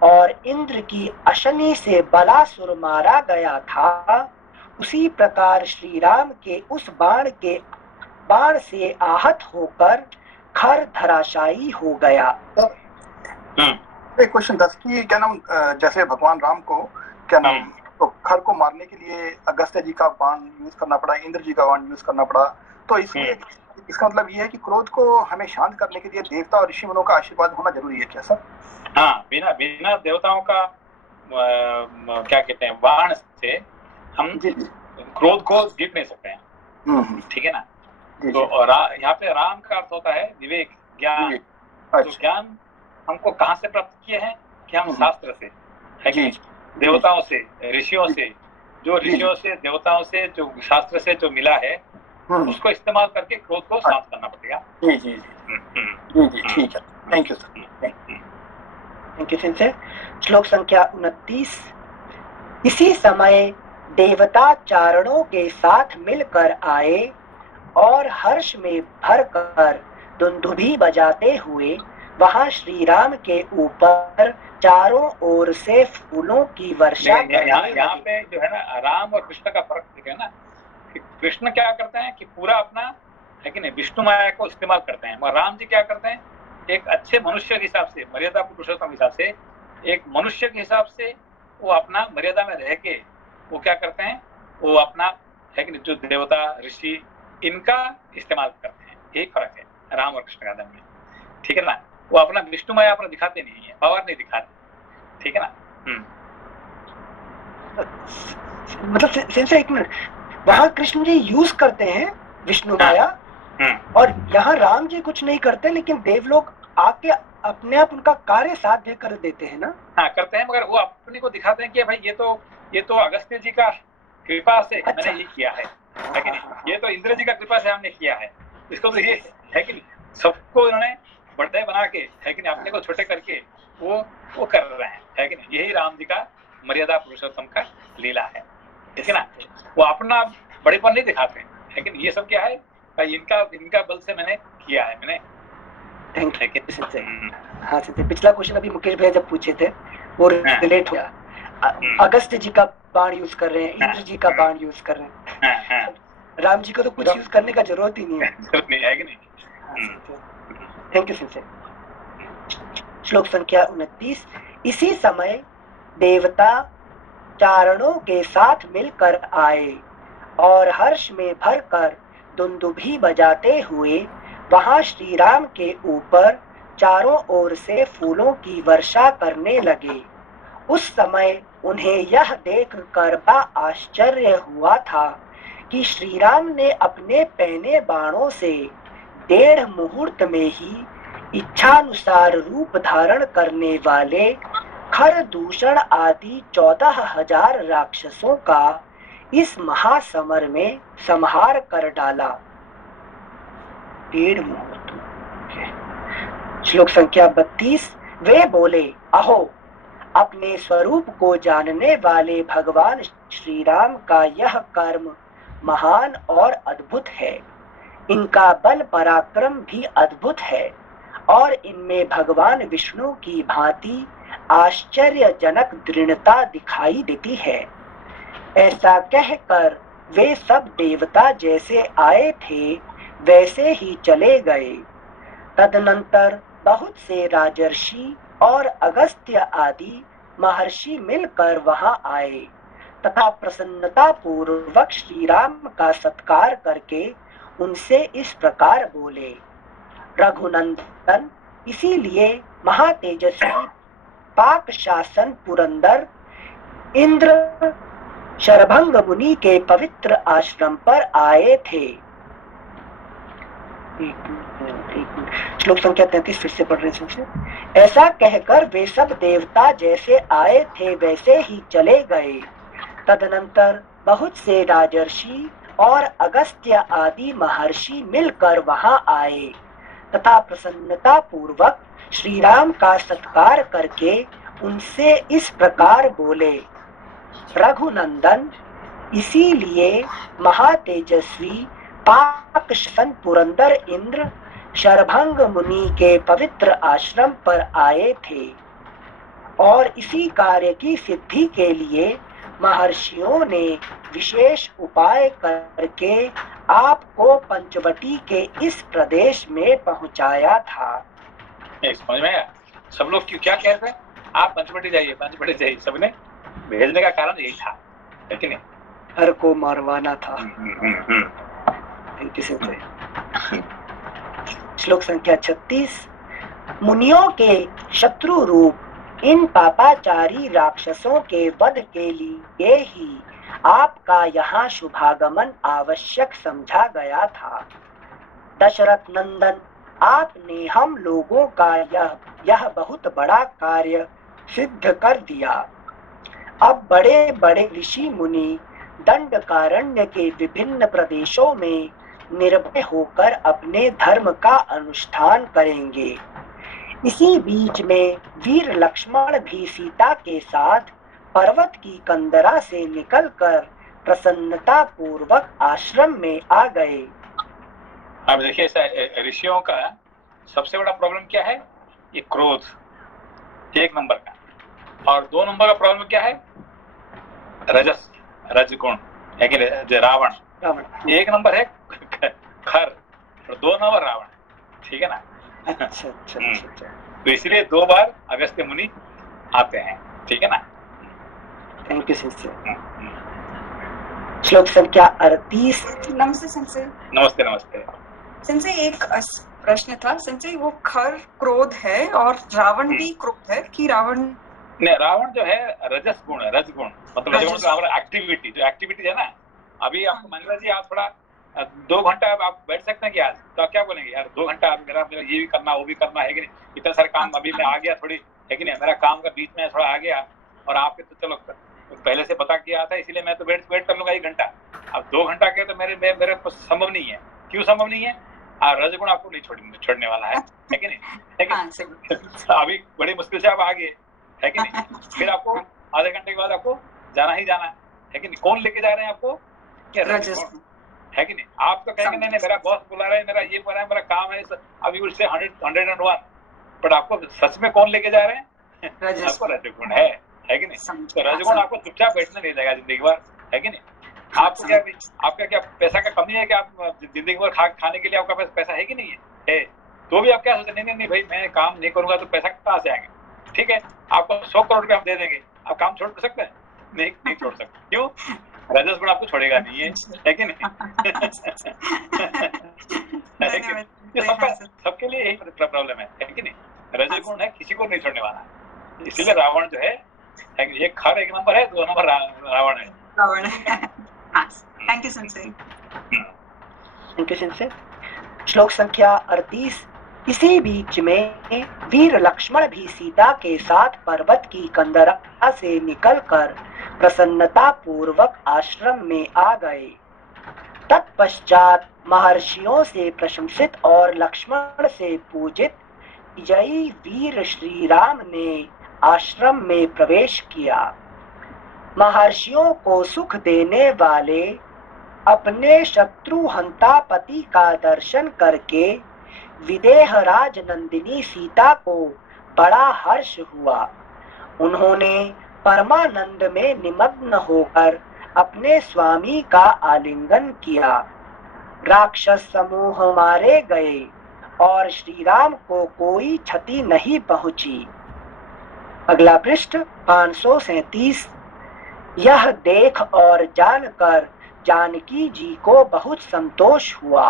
और इंद्र की अशनि से बलासुर मारा गया था, उसी प्रकार श्री राम के उस बाण से आहत होकर खर धराशायी हो गया। एक क्वेश्चन 10 की क्या नाम, जैसे भगवान राम को क्या नाम तो खर को मारने के लिए अगस्त्य जी का बाण यूज करना पड़ा, इंद्र जी का बाण यूज करना पड़ा, तो इसमें इसका मतलब ये है कि क्रोध को हमें शांत करने के लिए देवता और ऋषि मुनों का आशीर्वाद होना जरूरी है क्या सर? हाँ, बिना देवताओं का क्या कहते हैं बाण से हम क्रोध को जीत नहीं सकते हैं। ठीक है ना? तो यहाँ पे राम का अर्थ होता है विवेक, ज्ञान। तो ज्ञान हमको कहाँ से प्राप्त किए हैं कि हम शास्त्र से, है कि देवताओं से, ऋषियों से, जो ऋषियों से, देवताओं से, जो शास्त्र से जो मिला है, उसको इस्तेमाल करके क्रोध को शांत करना पड़ेगा। जी जी जी जी, ठीक है, thank you sir. Thank you sensei. श्लोक संख्या 29। इसी समय देवता चारणों के साथ मिलकर आए और हर्ष में भरकर दुंदुभी बजाते हुए वहां श्री राम के ऊपर चारों ओर से फूलों की वर्षा। यहाँ पे जो है ना राम और कृष्ण का फर्क दिखे ना, कि कृष्ण क्या करते हैं कि पूरा अपना है कि नहीं विष्णु माया को इस्तेमाल करते हैं, मगर राम जी क्या करते हैं एक अच्छे मनुष्य के हिसाब से, मर्यादा पुरुषोत्तम के हिसाब से, एक मनुष्य के हिसाब से वो अपना मर्यादा में रह के वो क्या करते हैं, वो अपना है कि नहीं जो देवता ऋषि इनका इस्तेमाल करते हैं। यही फर्क है राम और कृष्ण का धर्म में। ठीक है ना? वो अपना विष्णु माया अपना दिखाते नहीं है, पावर नहीं दिखाते। ठीक है ना? मतलब सिंसे एक मिनट, वहां कृष्ण जी यूज करते हैं विष्णु माया और यहाँ राम जी कुछ नहीं करते, लेकिन देवलोक आके अपने आप उनका कार्य साध्य कर देते हैं ना? हाँ, करते हैं, मगर वो अपने को दिखाते हैं कि भाई ये तो अगस्त्य जी का कृपा से मैंने ये किया है कि नहीं? ये तो इंद्र जी का कृपा से हमने किया है। इसको तो ये है कि नहीं, सबको इन्होंने बड़े बना के है कि नहीं, अपने को छोटे करके वो कर रहे हैं, है कि नहीं? यही राम जी का मर्यादा पुरुषोत्तम का लीला है। ठीक है ना? वो अपना बड़ेपन नहीं दिखाते हैं, है कि नहीं? ये सब क्या है, इनका बल से मैंने किया है, मैंने। Thank you. हाँ सिंसे, पिछला क्वेश्चन अभी मुकेश भैया जब पूछे थे वो रिलेट हुआ। अगस्त्य जी का बाण यूज कर रहे हैं, इंद्र जी का बाण यूज कर रहे हैं, राम जी को तो कुछ यूज करने का जरूरत ही नहीं है कि नहीं? Thank you sensei. श्लोक संख्या 29। इसी समय देवता चारणों के साथ मिलकर आए और हर्ष में भरकर दुंदुभी बजाते हुए वहां श्री राम के ऊपर चारों ओर से फूलों की वर्षा करने लगे। उस समय उन्हें यह देखकर बड़ा आश्चर्य हुआ था कि श्री राम ने अपने पहने बाणों से 1.5 मुहूर्त में ही इच्छानुसार रूप धारण करने वाले खर दूषण आदि 14,000 राक्षसों का इस महासमर में संहार कर डाला। 1.5 मुहूर्त। श्लोक संख्या 32। वे बोले, अहो, अपने स्वरूप को जानने वाले भगवान श्री राम का यह कर्म महान और अद्भुत है। इनका बल पराक्रम भी अद्भुत है और इनमें भगवान विष्णु की भांति आश्चर्यजनक दृढ़ता दिखाई देती है। ऐसा कहकर वे सब देवता जैसे आए थे वैसे ही चले गए। तदनंतर बहुत से राजर्षि और अगस्त्य आदि महर्षि मिलकर वहां आए तथा प्रसन्नता पूर्वक श्री राम का सत्कार करके उनसे इस प्रकार बोले, रघुनंदन, इसीलिए महातेजस्वी पाक शासन पुरंदर इंद्र शरभंग मुनि के पवित्र आश्रम पर आए थे। श्लोक संख्या 33 फिर से पढ़ रहे हैं। ऐसा कहकर वे सब देवता जैसे आए थे वैसे ही चले गए। तदनंतर बहुत से राजर्षि और अगस्त्य आदि महर्षि मिलकर वहां आए तथा प्रसन्नता पूर्वक श्री राम का सत्कार करके उनसे इस प्रकार बोले, रघुनंदन, इसीलिए महातेजस्वी पाकशन पुरंदर इंद्र शरभंग मुनि के पवित्र आश्रम पर आए थे और इसी कार्य की सिद्धि के लिए महर्षियों ने विशेष उपाय करके आपको पंचवटी के इस प्रदेश में पहुंचाया था। समझ में आया? सब लोग क्यों क्या कहते हैं, आप पंचवटी जाइए, पंचवटी जाइए, सबने भेजने का कारण यही था, है कि नहीं? हर को मारवाना था। श्लोक संख्या 36। मुनियों के शत्रु रूप इन पापाचारी राक्षसों के वध के लिए ही आपका यहाँ शुभागमन आवश्यक समझा गया था। दशरथ नंदन, आपने हम लोगों का यह बहुत बड़ा कार्य सिद्ध कर दिया। अब बड़े बड़े ऋषि मुनि दंडकारण्य के विभिन्न प्रदेशों में निर्भय होकर अपने धर्म का अनुष्ठान करेंगे। इसी बीच में वीर लक्ष्मण भी सीता के साथ पर्वत की कंदरा से निकलकर प्रसन्नता पूर्वक आश्रम में आ गए। अब देखिए ऋषियों का सबसे बड़ा प्रॉब्लम क्या है? ये क्रोध, एक नंबर का। और 2 नंबर का प्रॉब्लम क्या है? रजगुण, है कि रावण। एक नंबर है खर और 2 नंबर रावण, ठीक है ना? अच्छा। तो इसलिए 2 बार अगस्त्य मुनि आते हैं, ठीक है ना? Thank you sir. श्लोक संख्या 38। नमस्ते संजय। नमस्ते। संजय एक प्रश्न था संजय, वो खर क्रोध है और रावण भी क्रोध है कि रावण? नहीं, रावण जो है रजस गुण, मतलब रजगुण एक्टिविटी, जो एक्टिविटी है ना। अभी आपको मंगला जी, आप थोड़ा 2 घंटा आप बैठ सकते हैं कि आज तो आप क्या बोलेंगे, यार 2 घंटा मेरा ये भी करना वो भी करना है कि नहीं, इतना सारे काम अभी मैं आ गया थोड़ी, है कि नहीं, मेरा काम का बीच में थोड़ा आ गया और आपके तो चलो पहले से पता किया था, इसलिए मैं तो वेट कर लूंगा 1 घंटा। अब 2 घंटा के तो मेरे को संभव नहीं है। क्यों संभव नहीं है? रजगुण आपको नहीं छोड़ने वाला है कि नहीं? है कि नहीं? अभी बड़ी मुश्किल से आप आ गए, है कि नहीं? फिर आपको आधे घंटे के बाद आपको जाना ही जाना है कि नहीं? कौन लेके जा रहे हैं आपको? रजगुण, है कि नहीं? आप तो कहेंगे नहीं मेरा बॉस बुला रहा है, मेरा ये बोला है, मेरा काम है, अभी उससे 101, बट आपको सच में कौन लेके जा रहे हैं? आपको रजगुण है कि नहीं? तो रजगुण आपको चुपचाप बैठने नहीं देगा जिंदगी भर, है कि नहीं? आपका क्या पैसा का कमी है कि आप जिंदगी भर खाने के लिए आपका पैसा है कि नहीं है? तो भी आप क्या सोचते? नहीं भाई, मैं काम नहीं करूंगा तो पैसा कहाँ से आएंगे? ठीक है, आपको 100 करोड़ रुपए हम दे देंगे, आप काम छोड़ सकते हैं? नहीं छोड़ सकते। क्यों? रजस गुण आपको छोड़ेगा नहीं, है कि नहीं? ये सबके लिए यही प्रॉब्लम है कि नहीं? रजस गुण है, किसी को नहीं छोड़ने वाला। इसीलिए रावण जो है, एक खर 1 नंबर है, 2 नंबर रावण है। Thank you Sanjay. श्लोक संख्या 38। इसी बीच में वीर लक्ष्मण भी सीता के साथ पर्वत की कंदरा से निकलकर प्रसन्नता पूर्वक आश्रम में आ गए। तत्पश्चात महर्षियों से प्रशंसित और लक्ष्मण से पूजित विजयी वीर श्री राम ने आश्रम में प्रवेश किया। महर्षियों को सुख देने वाले अपने शत्रु हंता पति का दर्शन करके विदेहराज नंदिनी सीता को बड़ा हर्ष हुआ। उन्होंने परमानंद में निमग्न होकर अपने स्वामी का आलिंगन किया। राक्षस समूह मारे गए और श्री राम को कोई क्षति नहीं पहुंची। अगला पृष्ठ 537। यह देख और जानकर जानकी जी को बहुत संतोष हुआ।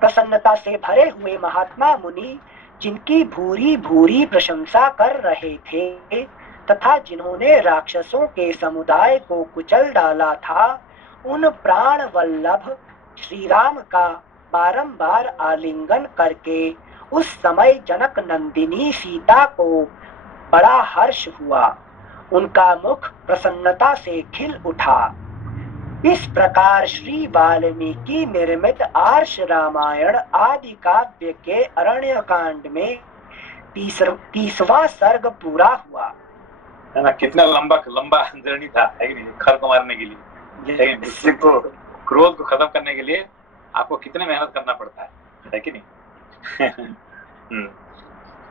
प्रसन्नता से भरे हुए महात्मा मुनि, जिनकी भूरी भूरी प्रशंसा कर रहे थे तथा जिन्होंने राक्षसों के समुदाय को कुचल डाला था, उन प्राण वल्लभ श्री राम का बारंबार आलिंगन करके उस समय जनक नंदिनी सीता को बड़ा हर्ष हुआ। उनका मुख प्रसन्नता से खिल उठा। इस प्रकार श्री वाल्मीकि निर्मित आर्ष रामायण आदि काव्य के अरण्य कांड में 30वां सर्ग पूरा हुआ। है ना, कितना लंबा लंबा जर्नी था, है कि नहीं, खर को मारने के लिए, है कि नहीं, को क्रोध को खत्म करने के लिए आपको कितने मेहनत करना पड़ता है कि नहीं।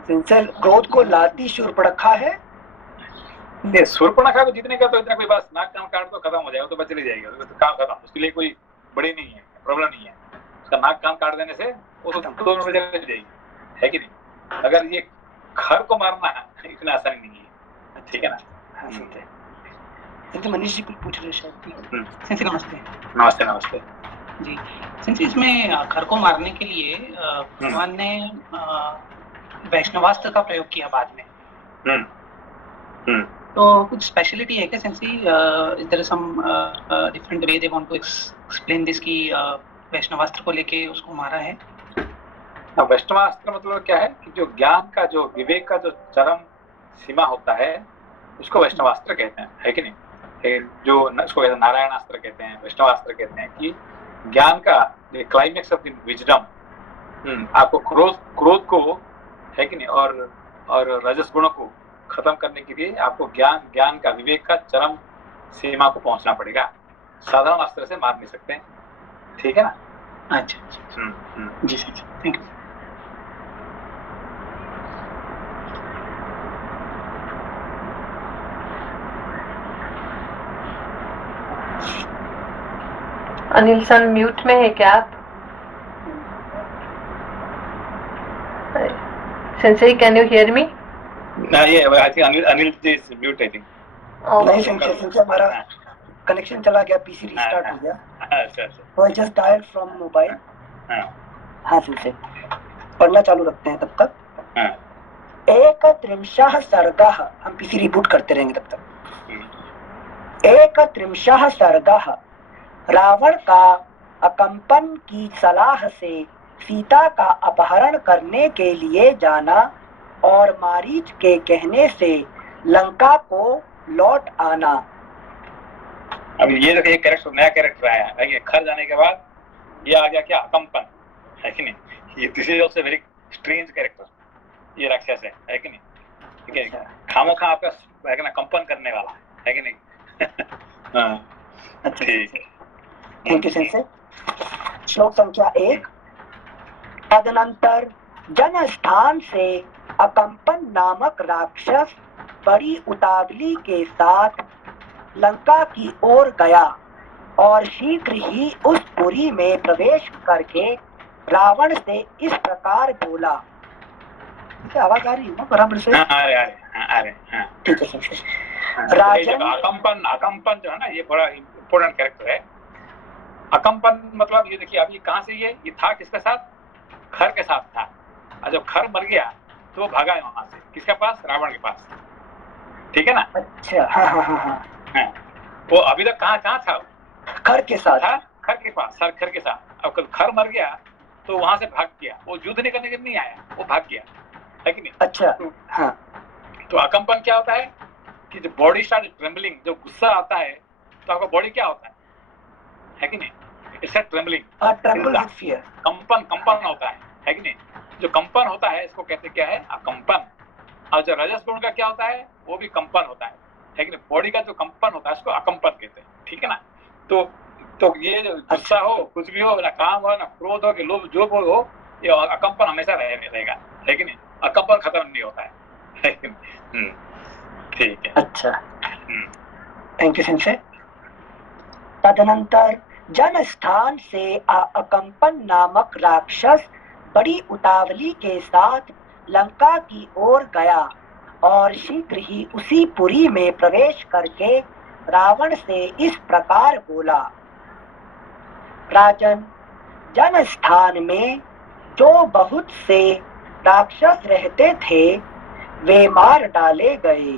सिंचल क्रोध को लाती शूर्पणखा है। नहीं, शूर्पणखा को जीतने का तो इतना कोई बात, नाक कान काट तो खत्म हो जाएगा, तो बच चली जाएगी, तो काम खत्म, उसके लिए कोई बड़ी नहीं है, प्रॉब्लम नहीं है। उसका नाक कान काट देने से वो तो 2 मिनट में चली जाएगी, है कि नहीं। अगर ये खर को मारना है इतना आसान नहीं है, ठीक है ना। मनीष जी कुछ पूछ रहे शायद। सिंसी नमस्ते। नमस्ते नमस्ते जी, सिंसी इसमें खर को मारने के लिए भगवान ने वैष्णवास्त्र का प्रयोग किया बाद में। तो कुछ स्पेशलिटी है क्या sensei? Is there some different way they want to explain this कि वैष्णवास्त्र को लेके उसको मारा है? वैष्णवास्त्र मतलब क्या है कि जो ज्ञान का, जो विवेक का जो चरम सीमा होता है उसको वैष्णवास्त्र कहते हैं, है कि नहीं। जो उसको नारायणास्त्र कहते हैं, वैष्णवास्त्र कहते हैं कि ज्ञान का क्लाइमेक्स ऑफ विजडम, आपको क्रोध को, है कि नहीं, और रजस गुणों को खत्म करने के लिए आपको ज्ञान का, विवेक का चरम सीमा को पहुंचना पड़ेगा। साधारण अस्त्र से मार नहीं सकते, ठीक है ना। अच्छा। जी sir, thank you. Anil sir mute में है क्या आप? Sensei, can you hear me? Yeah, I think Anil is mute, I think. नहीं सिंसे हमारा कनेक्शन चला गया, पीसी रिस्टार्ट हो गया। अच्छा। तो I just dial from mobile. हाँ सिंसे पढ़ना चालू रखते हैं तब तक। 31 सर्गः, हम पीसी रिबूट करते रहेंगे तब तक। 31 सर्गः, रावण का अकंपन की सलाह से सीता का अपहरण करने के लिए जाना और मारीच के कहने से लंका को लौट आना। अब ये देखिए कैरेक्टर, नया कैरेक्टर आया है। खर जाने के बाद ये आ गया क्या, अकंपन, है कि नहीं। ये this is also very strange character, ये राक्षस है कि नहीं, ठीक है। खामोखा आपका है कि ना कंपन करने वाला, है कि नहीं। हाँ ठीक है, थैंक यू सेंसे। श्लोक संख्या 1। तदनंतर जनस्थान से अकंपन नामक राक्षस बड़ी उतावली के साथ लंका की ओर गया और शीघ्र ही उस पुरी में प्रवेश करके रावण से इस प्रकार बोला। आवाज आ रही है ना बराबर से? आ रहे। ठीक है सर। राजन अकंपन जो है ना, ये बड़ा इम्पोर्टेंट कैरेक्टर है। अकंपन मतलब ये देखिए, अभी कहाँ से ये था किसके साथ, खर के साथ था। और जब खर मर गया तो वो भागा है वहां से, किसके पास, रावण के पास, ठीक है ना। अच्छा हाँ। वो अभी तक कहाँ था, खर के साथ था, खर के पास, खर के साथ। अब खर मर गया तो वहां से भाग गया, वो युद्ध नहीं करने के नहीं आया, वो भाग गया, है कि नहीं। अच्छा हाँ। तो अकंपन क्या होता है कि जब बॉडी स्टार्ट ट्रेम्बलिंग, जो गुस्सा आता है तो आपका बॉडी क्या होता है कि नहीं, इट्स ट्रेम्बलिंग, कंपन होता है कि नहीं। जो कंपन होता है इसको कहते क्या है, अकंपन। और जो रजस गुण का क्या होता है, वो भी कंपन होता है कि नहीं। बॉडी का जो कंपन होता है इसको अकंपन कहते हैं, ठीक है ना। तो ये गुस्सा हो, कुछ भी हो, ना काम हो, ना क्रोध हो, कि लोभ जो हो, ये अकंपन हमेशा रहेगा, है कि नहीं। अकंपन खत्म नहीं होता है कि नहीं। ठीक है, अच्छा, थैंक यू सेंसे। तदनंतर जनस्थान से अकंपन नामक राक्षस बड़ी उतावली के साथ लंका की ओर गया और शीघ्र ही उसी पुरी में प्रवेश करके रावण से इस प्रकार बोला। राजन, जनस्थान में जो बहुत से राक्षस रहते थे वे मार डाले गए।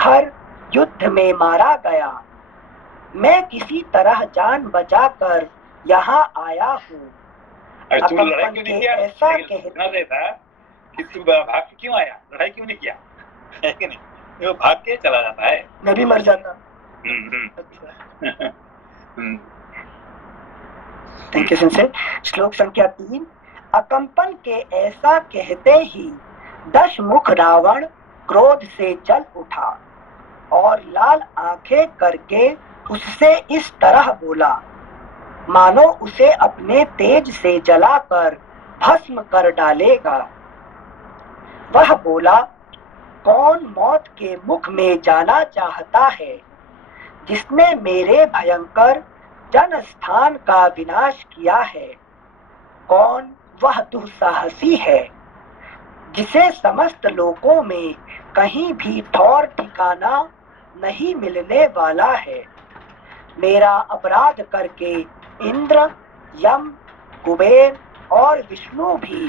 खर युद्ध में मारा गया। मैं किसी तरह जान बचाकर यहाँ आया हूँ। अरे तू लड़ाई अकम्पन क्यों के नहीं किया? ऐसा लेकिन कह सुनना देता कि तू भाग के क्यों आया, लड़ाई क्यों नहीं किया, है कि नहीं? वो भाग के चला जाता है। मैं भी मर जाता। अच्छा। Thank you sensei. श्लोक संख्या 3। अकम्पन के ऐसा कहते ही दशमुख रावण क्रोध से जल उठा और लाल आंखें करके उससे इस तरह बोला मानो उसे अपने तेज से जलाकर भस्म कर डालेगा। वह बोला, कौन मौत के मुख में जाना चाहता है? जिसने मेरे भयंकर जन स्थान का विनाश किया है? कौन वह दुस्साहसी है जिसे समस्त लोकों में कहीं भी ठौर ठिकाना नहीं मिलने वाला है? मेरा अपराध करके इंद्र, यम, कुबेर और विष्णु भी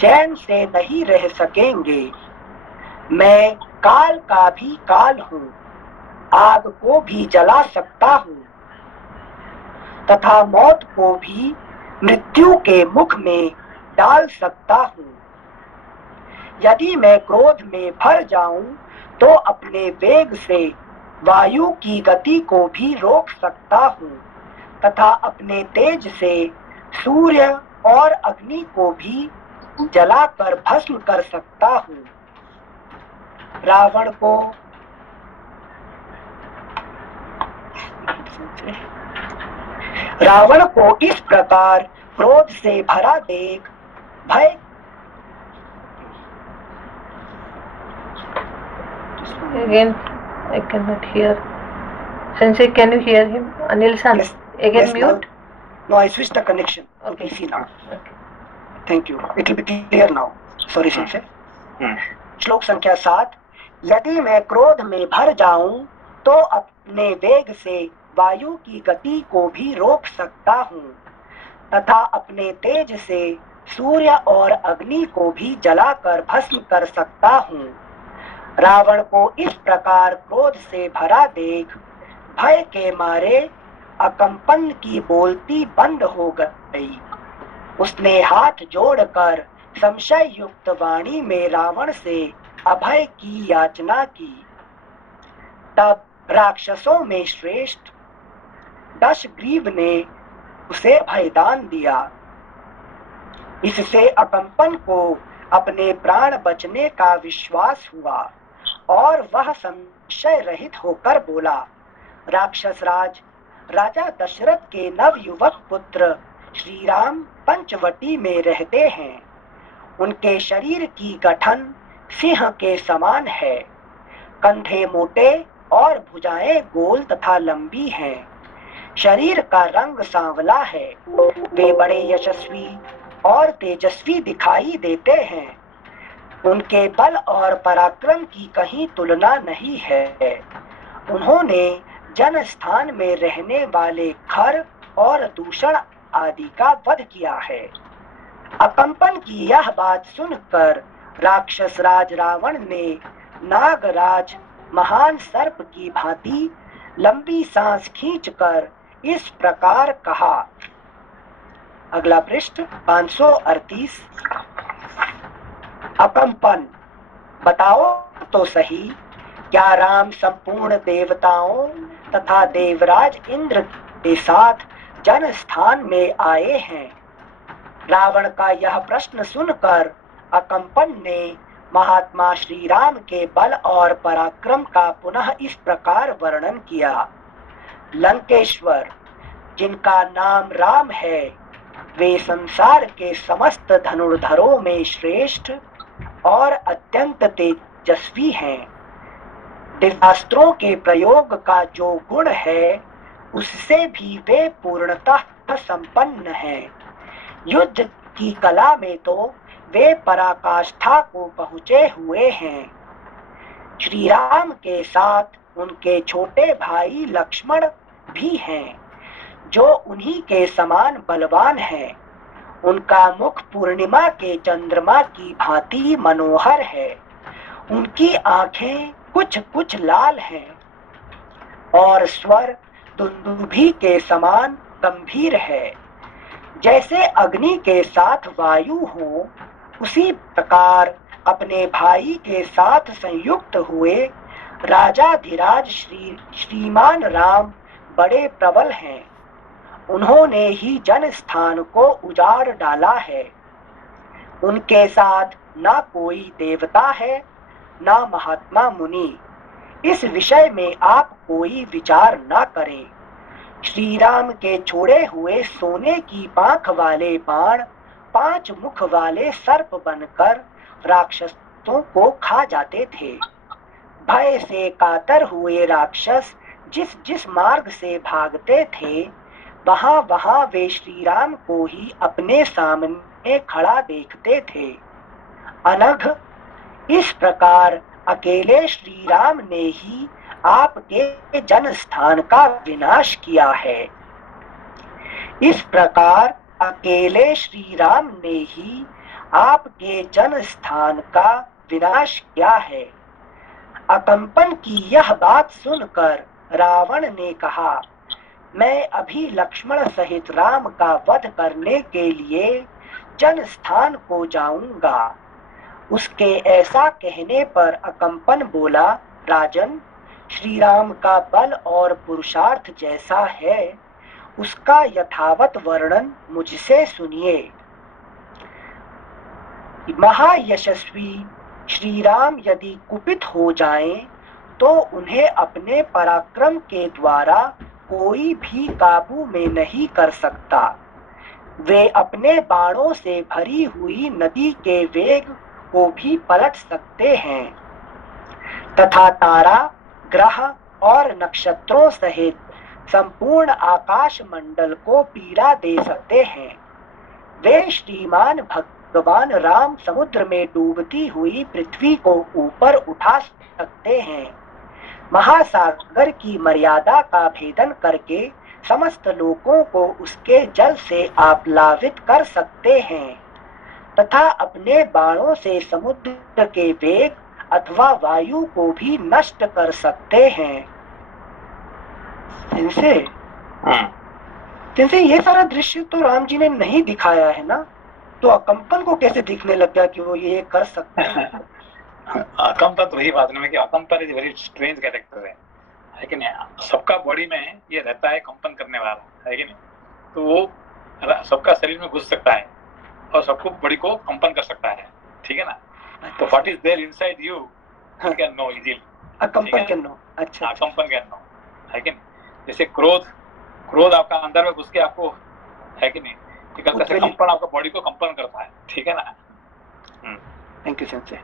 चैन से नहीं रह सकेंगे। मैं काल का भी काल हूँ, आग को भी जला सकता हूँ तथा मौत को भी मृत्यु के मुख में डाल सकता हूँ। यदि मैं क्रोध में भर जाऊं तो अपने वेग से वायु की गति को भी रोक सकता हूँ तथा अपने तेज से सूर्य और अग्नि को भी जलाकर भस्म कर सकता हूँ। रावण को इस प्रकार क्रोध से भरा देख भय Again, I cannot hear. Sensei, can you hear him? Anil-san, Yes. again Yes, mute. No, I switched the connection to Okay. PC now. Okay. Thank you. It will be clear now. Sorry, Sensei. श्लोक संख्या 7। यदि मैं क्रोध में भर जाऊं तो अपने वेग से वायु की गति को भी रोक सकता हूँ तथा अपने तेज से सूर्य और अग्नि को भी जलाकर भस्म कर सकता हूँ। रावण को इस प्रकार क्रोध से भरा देख भय के मारे अकम्पन की बोलती बंद हो गई। उसने हाथ जोड़कर संशय युक्त वाणी में रावण से अभय की याचना की। तब राक्षसों में श्रेष्ठ दशग्रीव ने उसे अभयदान दिया। इससे अकम्पन को अपने प्राण बचने का विश्वास हुआ और वह संशय रहित होकर बोला, राक्षस राज, राजा दशरथ के नवयुवक पुत्र श्री राम पंचवटी में रहते हैं। उनके शरीर की गठन सिंह के समान है, कंधे मोटे और भुजाएं गोल तथा लंबी हैं। शरीर का रंग सांवला है। वे बड़े यशस्वी और तेजस्वी दिखाई देते हैं। उनके बल और पराक्रम की कहीं तुलना नहीं है। उन्होंने जन स्थान में रहने वाले खर और दूषण आदि का वध किया है। अकम्पन की यह बात सुनकर राक्षस राज रावण ने नागराज महान सर्प की भांति लंबी सांस खींचकर इस प्रकार कहा। अगला पृष्ठ 538। अकम्पन, बताओ तो सही, क्या राम संपूर्ण देवताओं तथा देवराज इंद्र के साथ जन स्थान में आए हैं? रावण का यह प्रश्न सुनकर अकम्पन ने महात्मा श्री राम के बल और पराक्रम का पुनः इस प्रकार वर्णन किया। लंकेश्वर, जिनका नाम राम है, वे संसार के समस्त धनुर्धरों में श्रेष्ठ और अत्यंत तेजस्वी हैं। दिव्यास्त्रों के प्रयोग का जो गुण है, उससे भी वे पूर्णतः संपन्न हैं। युद्ध की कला में तो वे पराकाष्ठा को पहुँचे हुए हैं। श्री राम के साथ उनके छोटे भाई लक्ष्मण भी हैं, जो उन्हीं के समान बलवान हैं। उनका मुख पूर्णिमा के चंद्रमा की भांति मनोहर है। उनकी आंखें कुछ कुछ लाल हैं और स्वर दुंदुभी के समान गंभीर है। जैसे अग्नि के साथ वायु हो, उसी प्रकार अपने भाई के साथ संयुक्त हुए राजाधिराज श्रीमान राम बड़े प्रबल हैं। उन्होंने ही जन स्थान को उजाड़ डाला है। उनके साथ ना कोई देवता है, ना महात्मा मुनि। इस विषय में आप कोई विचार ना करें। श्री राम के छोड़े हुए सोने की पांख वाले बाण 5 मुख वाले सर्प बनकर राक्षसों को खा जाते थे। भय से कातर हुए राक्षस जिस जिस मार्ग से भागते थे, वहां वहां वे श्री राम को ही अपने सामने खड़ा देखते थे। अनघ, इस प्रकार अकेले श्री राम ने ही आपके जन स्थान का विनाश किया है। इस प्रकार अकेले श्री राम ने ही आपके जन स्थान का विनाश किया है। अकंपन की यह बात सुनकर रावण ने कहा, मैं अभी लक्ष्मण सहित राम का वध करने के लिए जन स्थान को जाऊंगा। उसके ऐसा कहने पर अकंपन बोला, राजन, श्री राम का बल और पुरुषार्थ जैसा है, उसका यथावत वर्णन मुझसे सुनिए। महायशस्वी श्री राम यदि कुपित हो जाएं, तो उन्हें अपने पराक्रम के द्वारा कोई भी काबू में नहीं कर सकता। वे अपने बाणों से भरी हुई नदी के वेग को भी पलट सकते हैं तथा तारा, ग्रह और नक्षत्रों सहित संपूर्ण आकाश मंडल को पीड़ा दे सकते हैं। वे श्रीमान भगवान राम समुद्र में डूबती हुई पृथ्वी को ऊपर उठा सकते हैं। महासागर की मर्यादा का भेदन करके समस्त लोगों को उसके जल से आप्लावित कर सकते हैं तथा अपने बाणों से समुद्र के वेग अथवा वायु को भी नष्ट कर सकते हैं। इनसे ये सारा दृश्य तो राम जी ने नहीं दिखाया है ना, तो अकंपन को कैसे दिखने लग गया कि वो ये कर सकते हैं? अकंपन तो वही बात नहीं कि Akampan is very strange character है कि नहीं। सबका बॉडी में ये रहता है कंपन करने वाला, है कि नहीं। तो वो सबका शरीर में घुस सकता है और सबको बॉडी को कंपन कर सकता है, ठीक है ना। तो what is there inside you can know easily, अकंपन कैन नो। अच्छा, अकंपन कैन नो, है कि नहीं। जैसे क्रोध आपका अंदर में घुस के आपको, है कि नहीं, कंपन आपका बॉडी को कंपन करता है, ठीक है ना। Thank you Sanjay.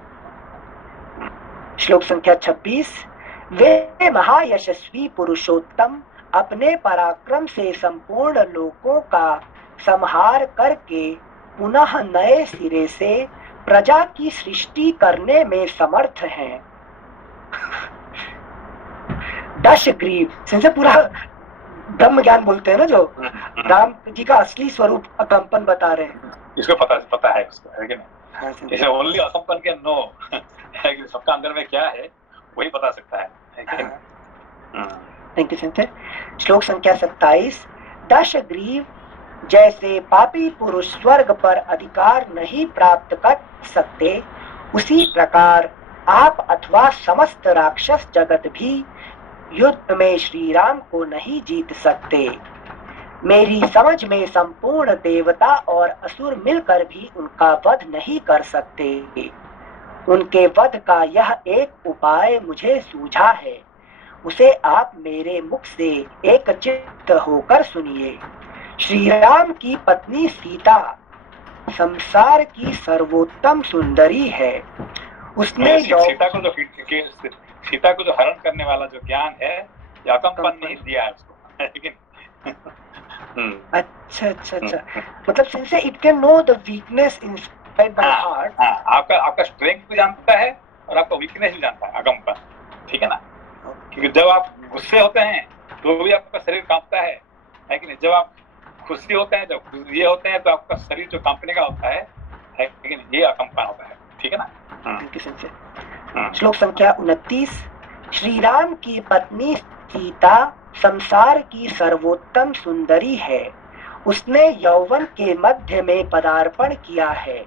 श्लोक संख्या 26। वे महायशस्वी पुरुषोत्तम अपने पराक्रम से संपूर्ण लोकों का संहार करके पुनः नए सिरे से प्रजा की सृष्टि करने में समर्थ हैं। दशग्रीव से पूरा ब्रह्म ज्ञान बोलते हैं ना, जो राम जी का असली स्वरूप अकंपन बता रहे हैं। इसको पता है उसको, है कि नहीं। जैसे ओनली अकंपन के नो है कि सबका अंदर में क्या है वही बता सकता है कि नहीं। Thank you Sanjay. श्लोक संख्या 27। दशग्रीव जैसे पापी पुरुष स्वर्ग पर अधिकार नहीं प्राप्त कर सकते, उसी प्रकार आप अथवा समस्त राक्षस जगत भी युद्ध में श्री राम को नहीं जीत सकते। मेरी समझ में संपूर्ण देवता और असुर मिलकर भी उनका वध नहीं कर सकते। उनके वध का यह एक उपाय मुझे सूझा है, उसे आप मेरे मुख से एकचित्त होकर सुनिए। श्री राम की पत्नी सीता संसार की सर्वोत्तम सुंदरी है। उसने सीता को जो हरण करने वाला जो ज्ञान है, अकंपन नहीं दिया है उसको, लेकिन अच्छा मतलब since it can know the weakness inside my heart. आपका स्ट्रेंथ भी जानता है और आपका वीकनेस भी जानता है अकंपन, ठीक है ना। क्योंकि जब आप गुस्से होते हैं तो भी आपका शरीर कांपता है कि नहीं। जब आप खुशी होते हैं, जब ये होते हैं, तो आपका शरीर जो कांपने का होता है कि नहीं, ये अकंपन होता है, ठीक है ना। श्लोक संख्या 29। श्री राम की पत्नी सीता संसार की सर्वोत्तम सुंदरी है। उसने यौवन के मध्य में पदार्पण किया है।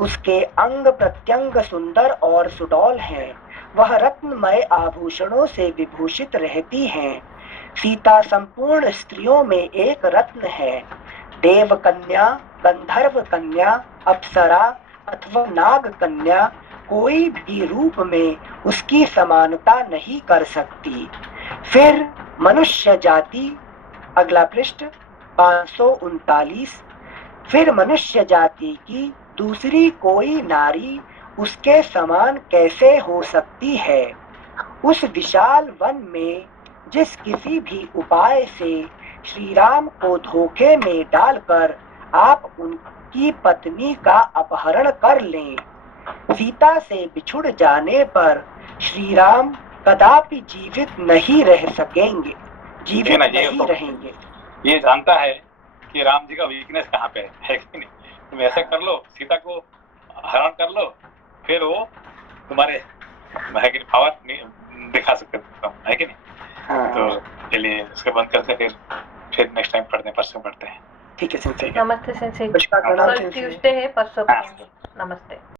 उसके अंग प्रत्यंग सुंदर और सुडौल हैं। वह रत्नमय आभूषणों से विभूषित रहती हैं। सीता संपूर्ण स्त्रियों में एक रत्न है। देव कन्या, गंधर्व कन्या, अप्सरा अथवा नाग कन्या कोई भी रूप में उसकी समानता नहीं कर सकती। फिर मनुष्य जाति, अगला पृष्ठ 539, फिर मनुष्य जाति की दूसरी कोई नारी उसके समान कैसे हो सकती है। उस विशाल वन में जिस किसी भी उपाय से श्री राम को धोखे में डालकर आप उनकी पत्नी का अपहरण कर लें, सीता से बिछुड़ जाने पर श्री राम कदापि जीवित नहीं रह सकेंगे, जीवित नहीं रहेंगे। ये जानता है कि राम जी का वीकनेस कहाँ पे है कि नहीं। तुम ऐसा कर लो, सीता को हरण कर लो, फिर वो तुम्हारे पावर दिखा सकते है कि नहीं। तो चलिए इसके बंद करते हैं, फिर नेक्स्ट टाइम पढ़ते हैं, परसों पढ़ते हैं। ठीक है सेंसेई। नमस्ते सेंसेई। नमस्कार, प्रणाम कल सेंसेई। ट्यूसडे है, परसों पढ़ेंगे। नमस्ते।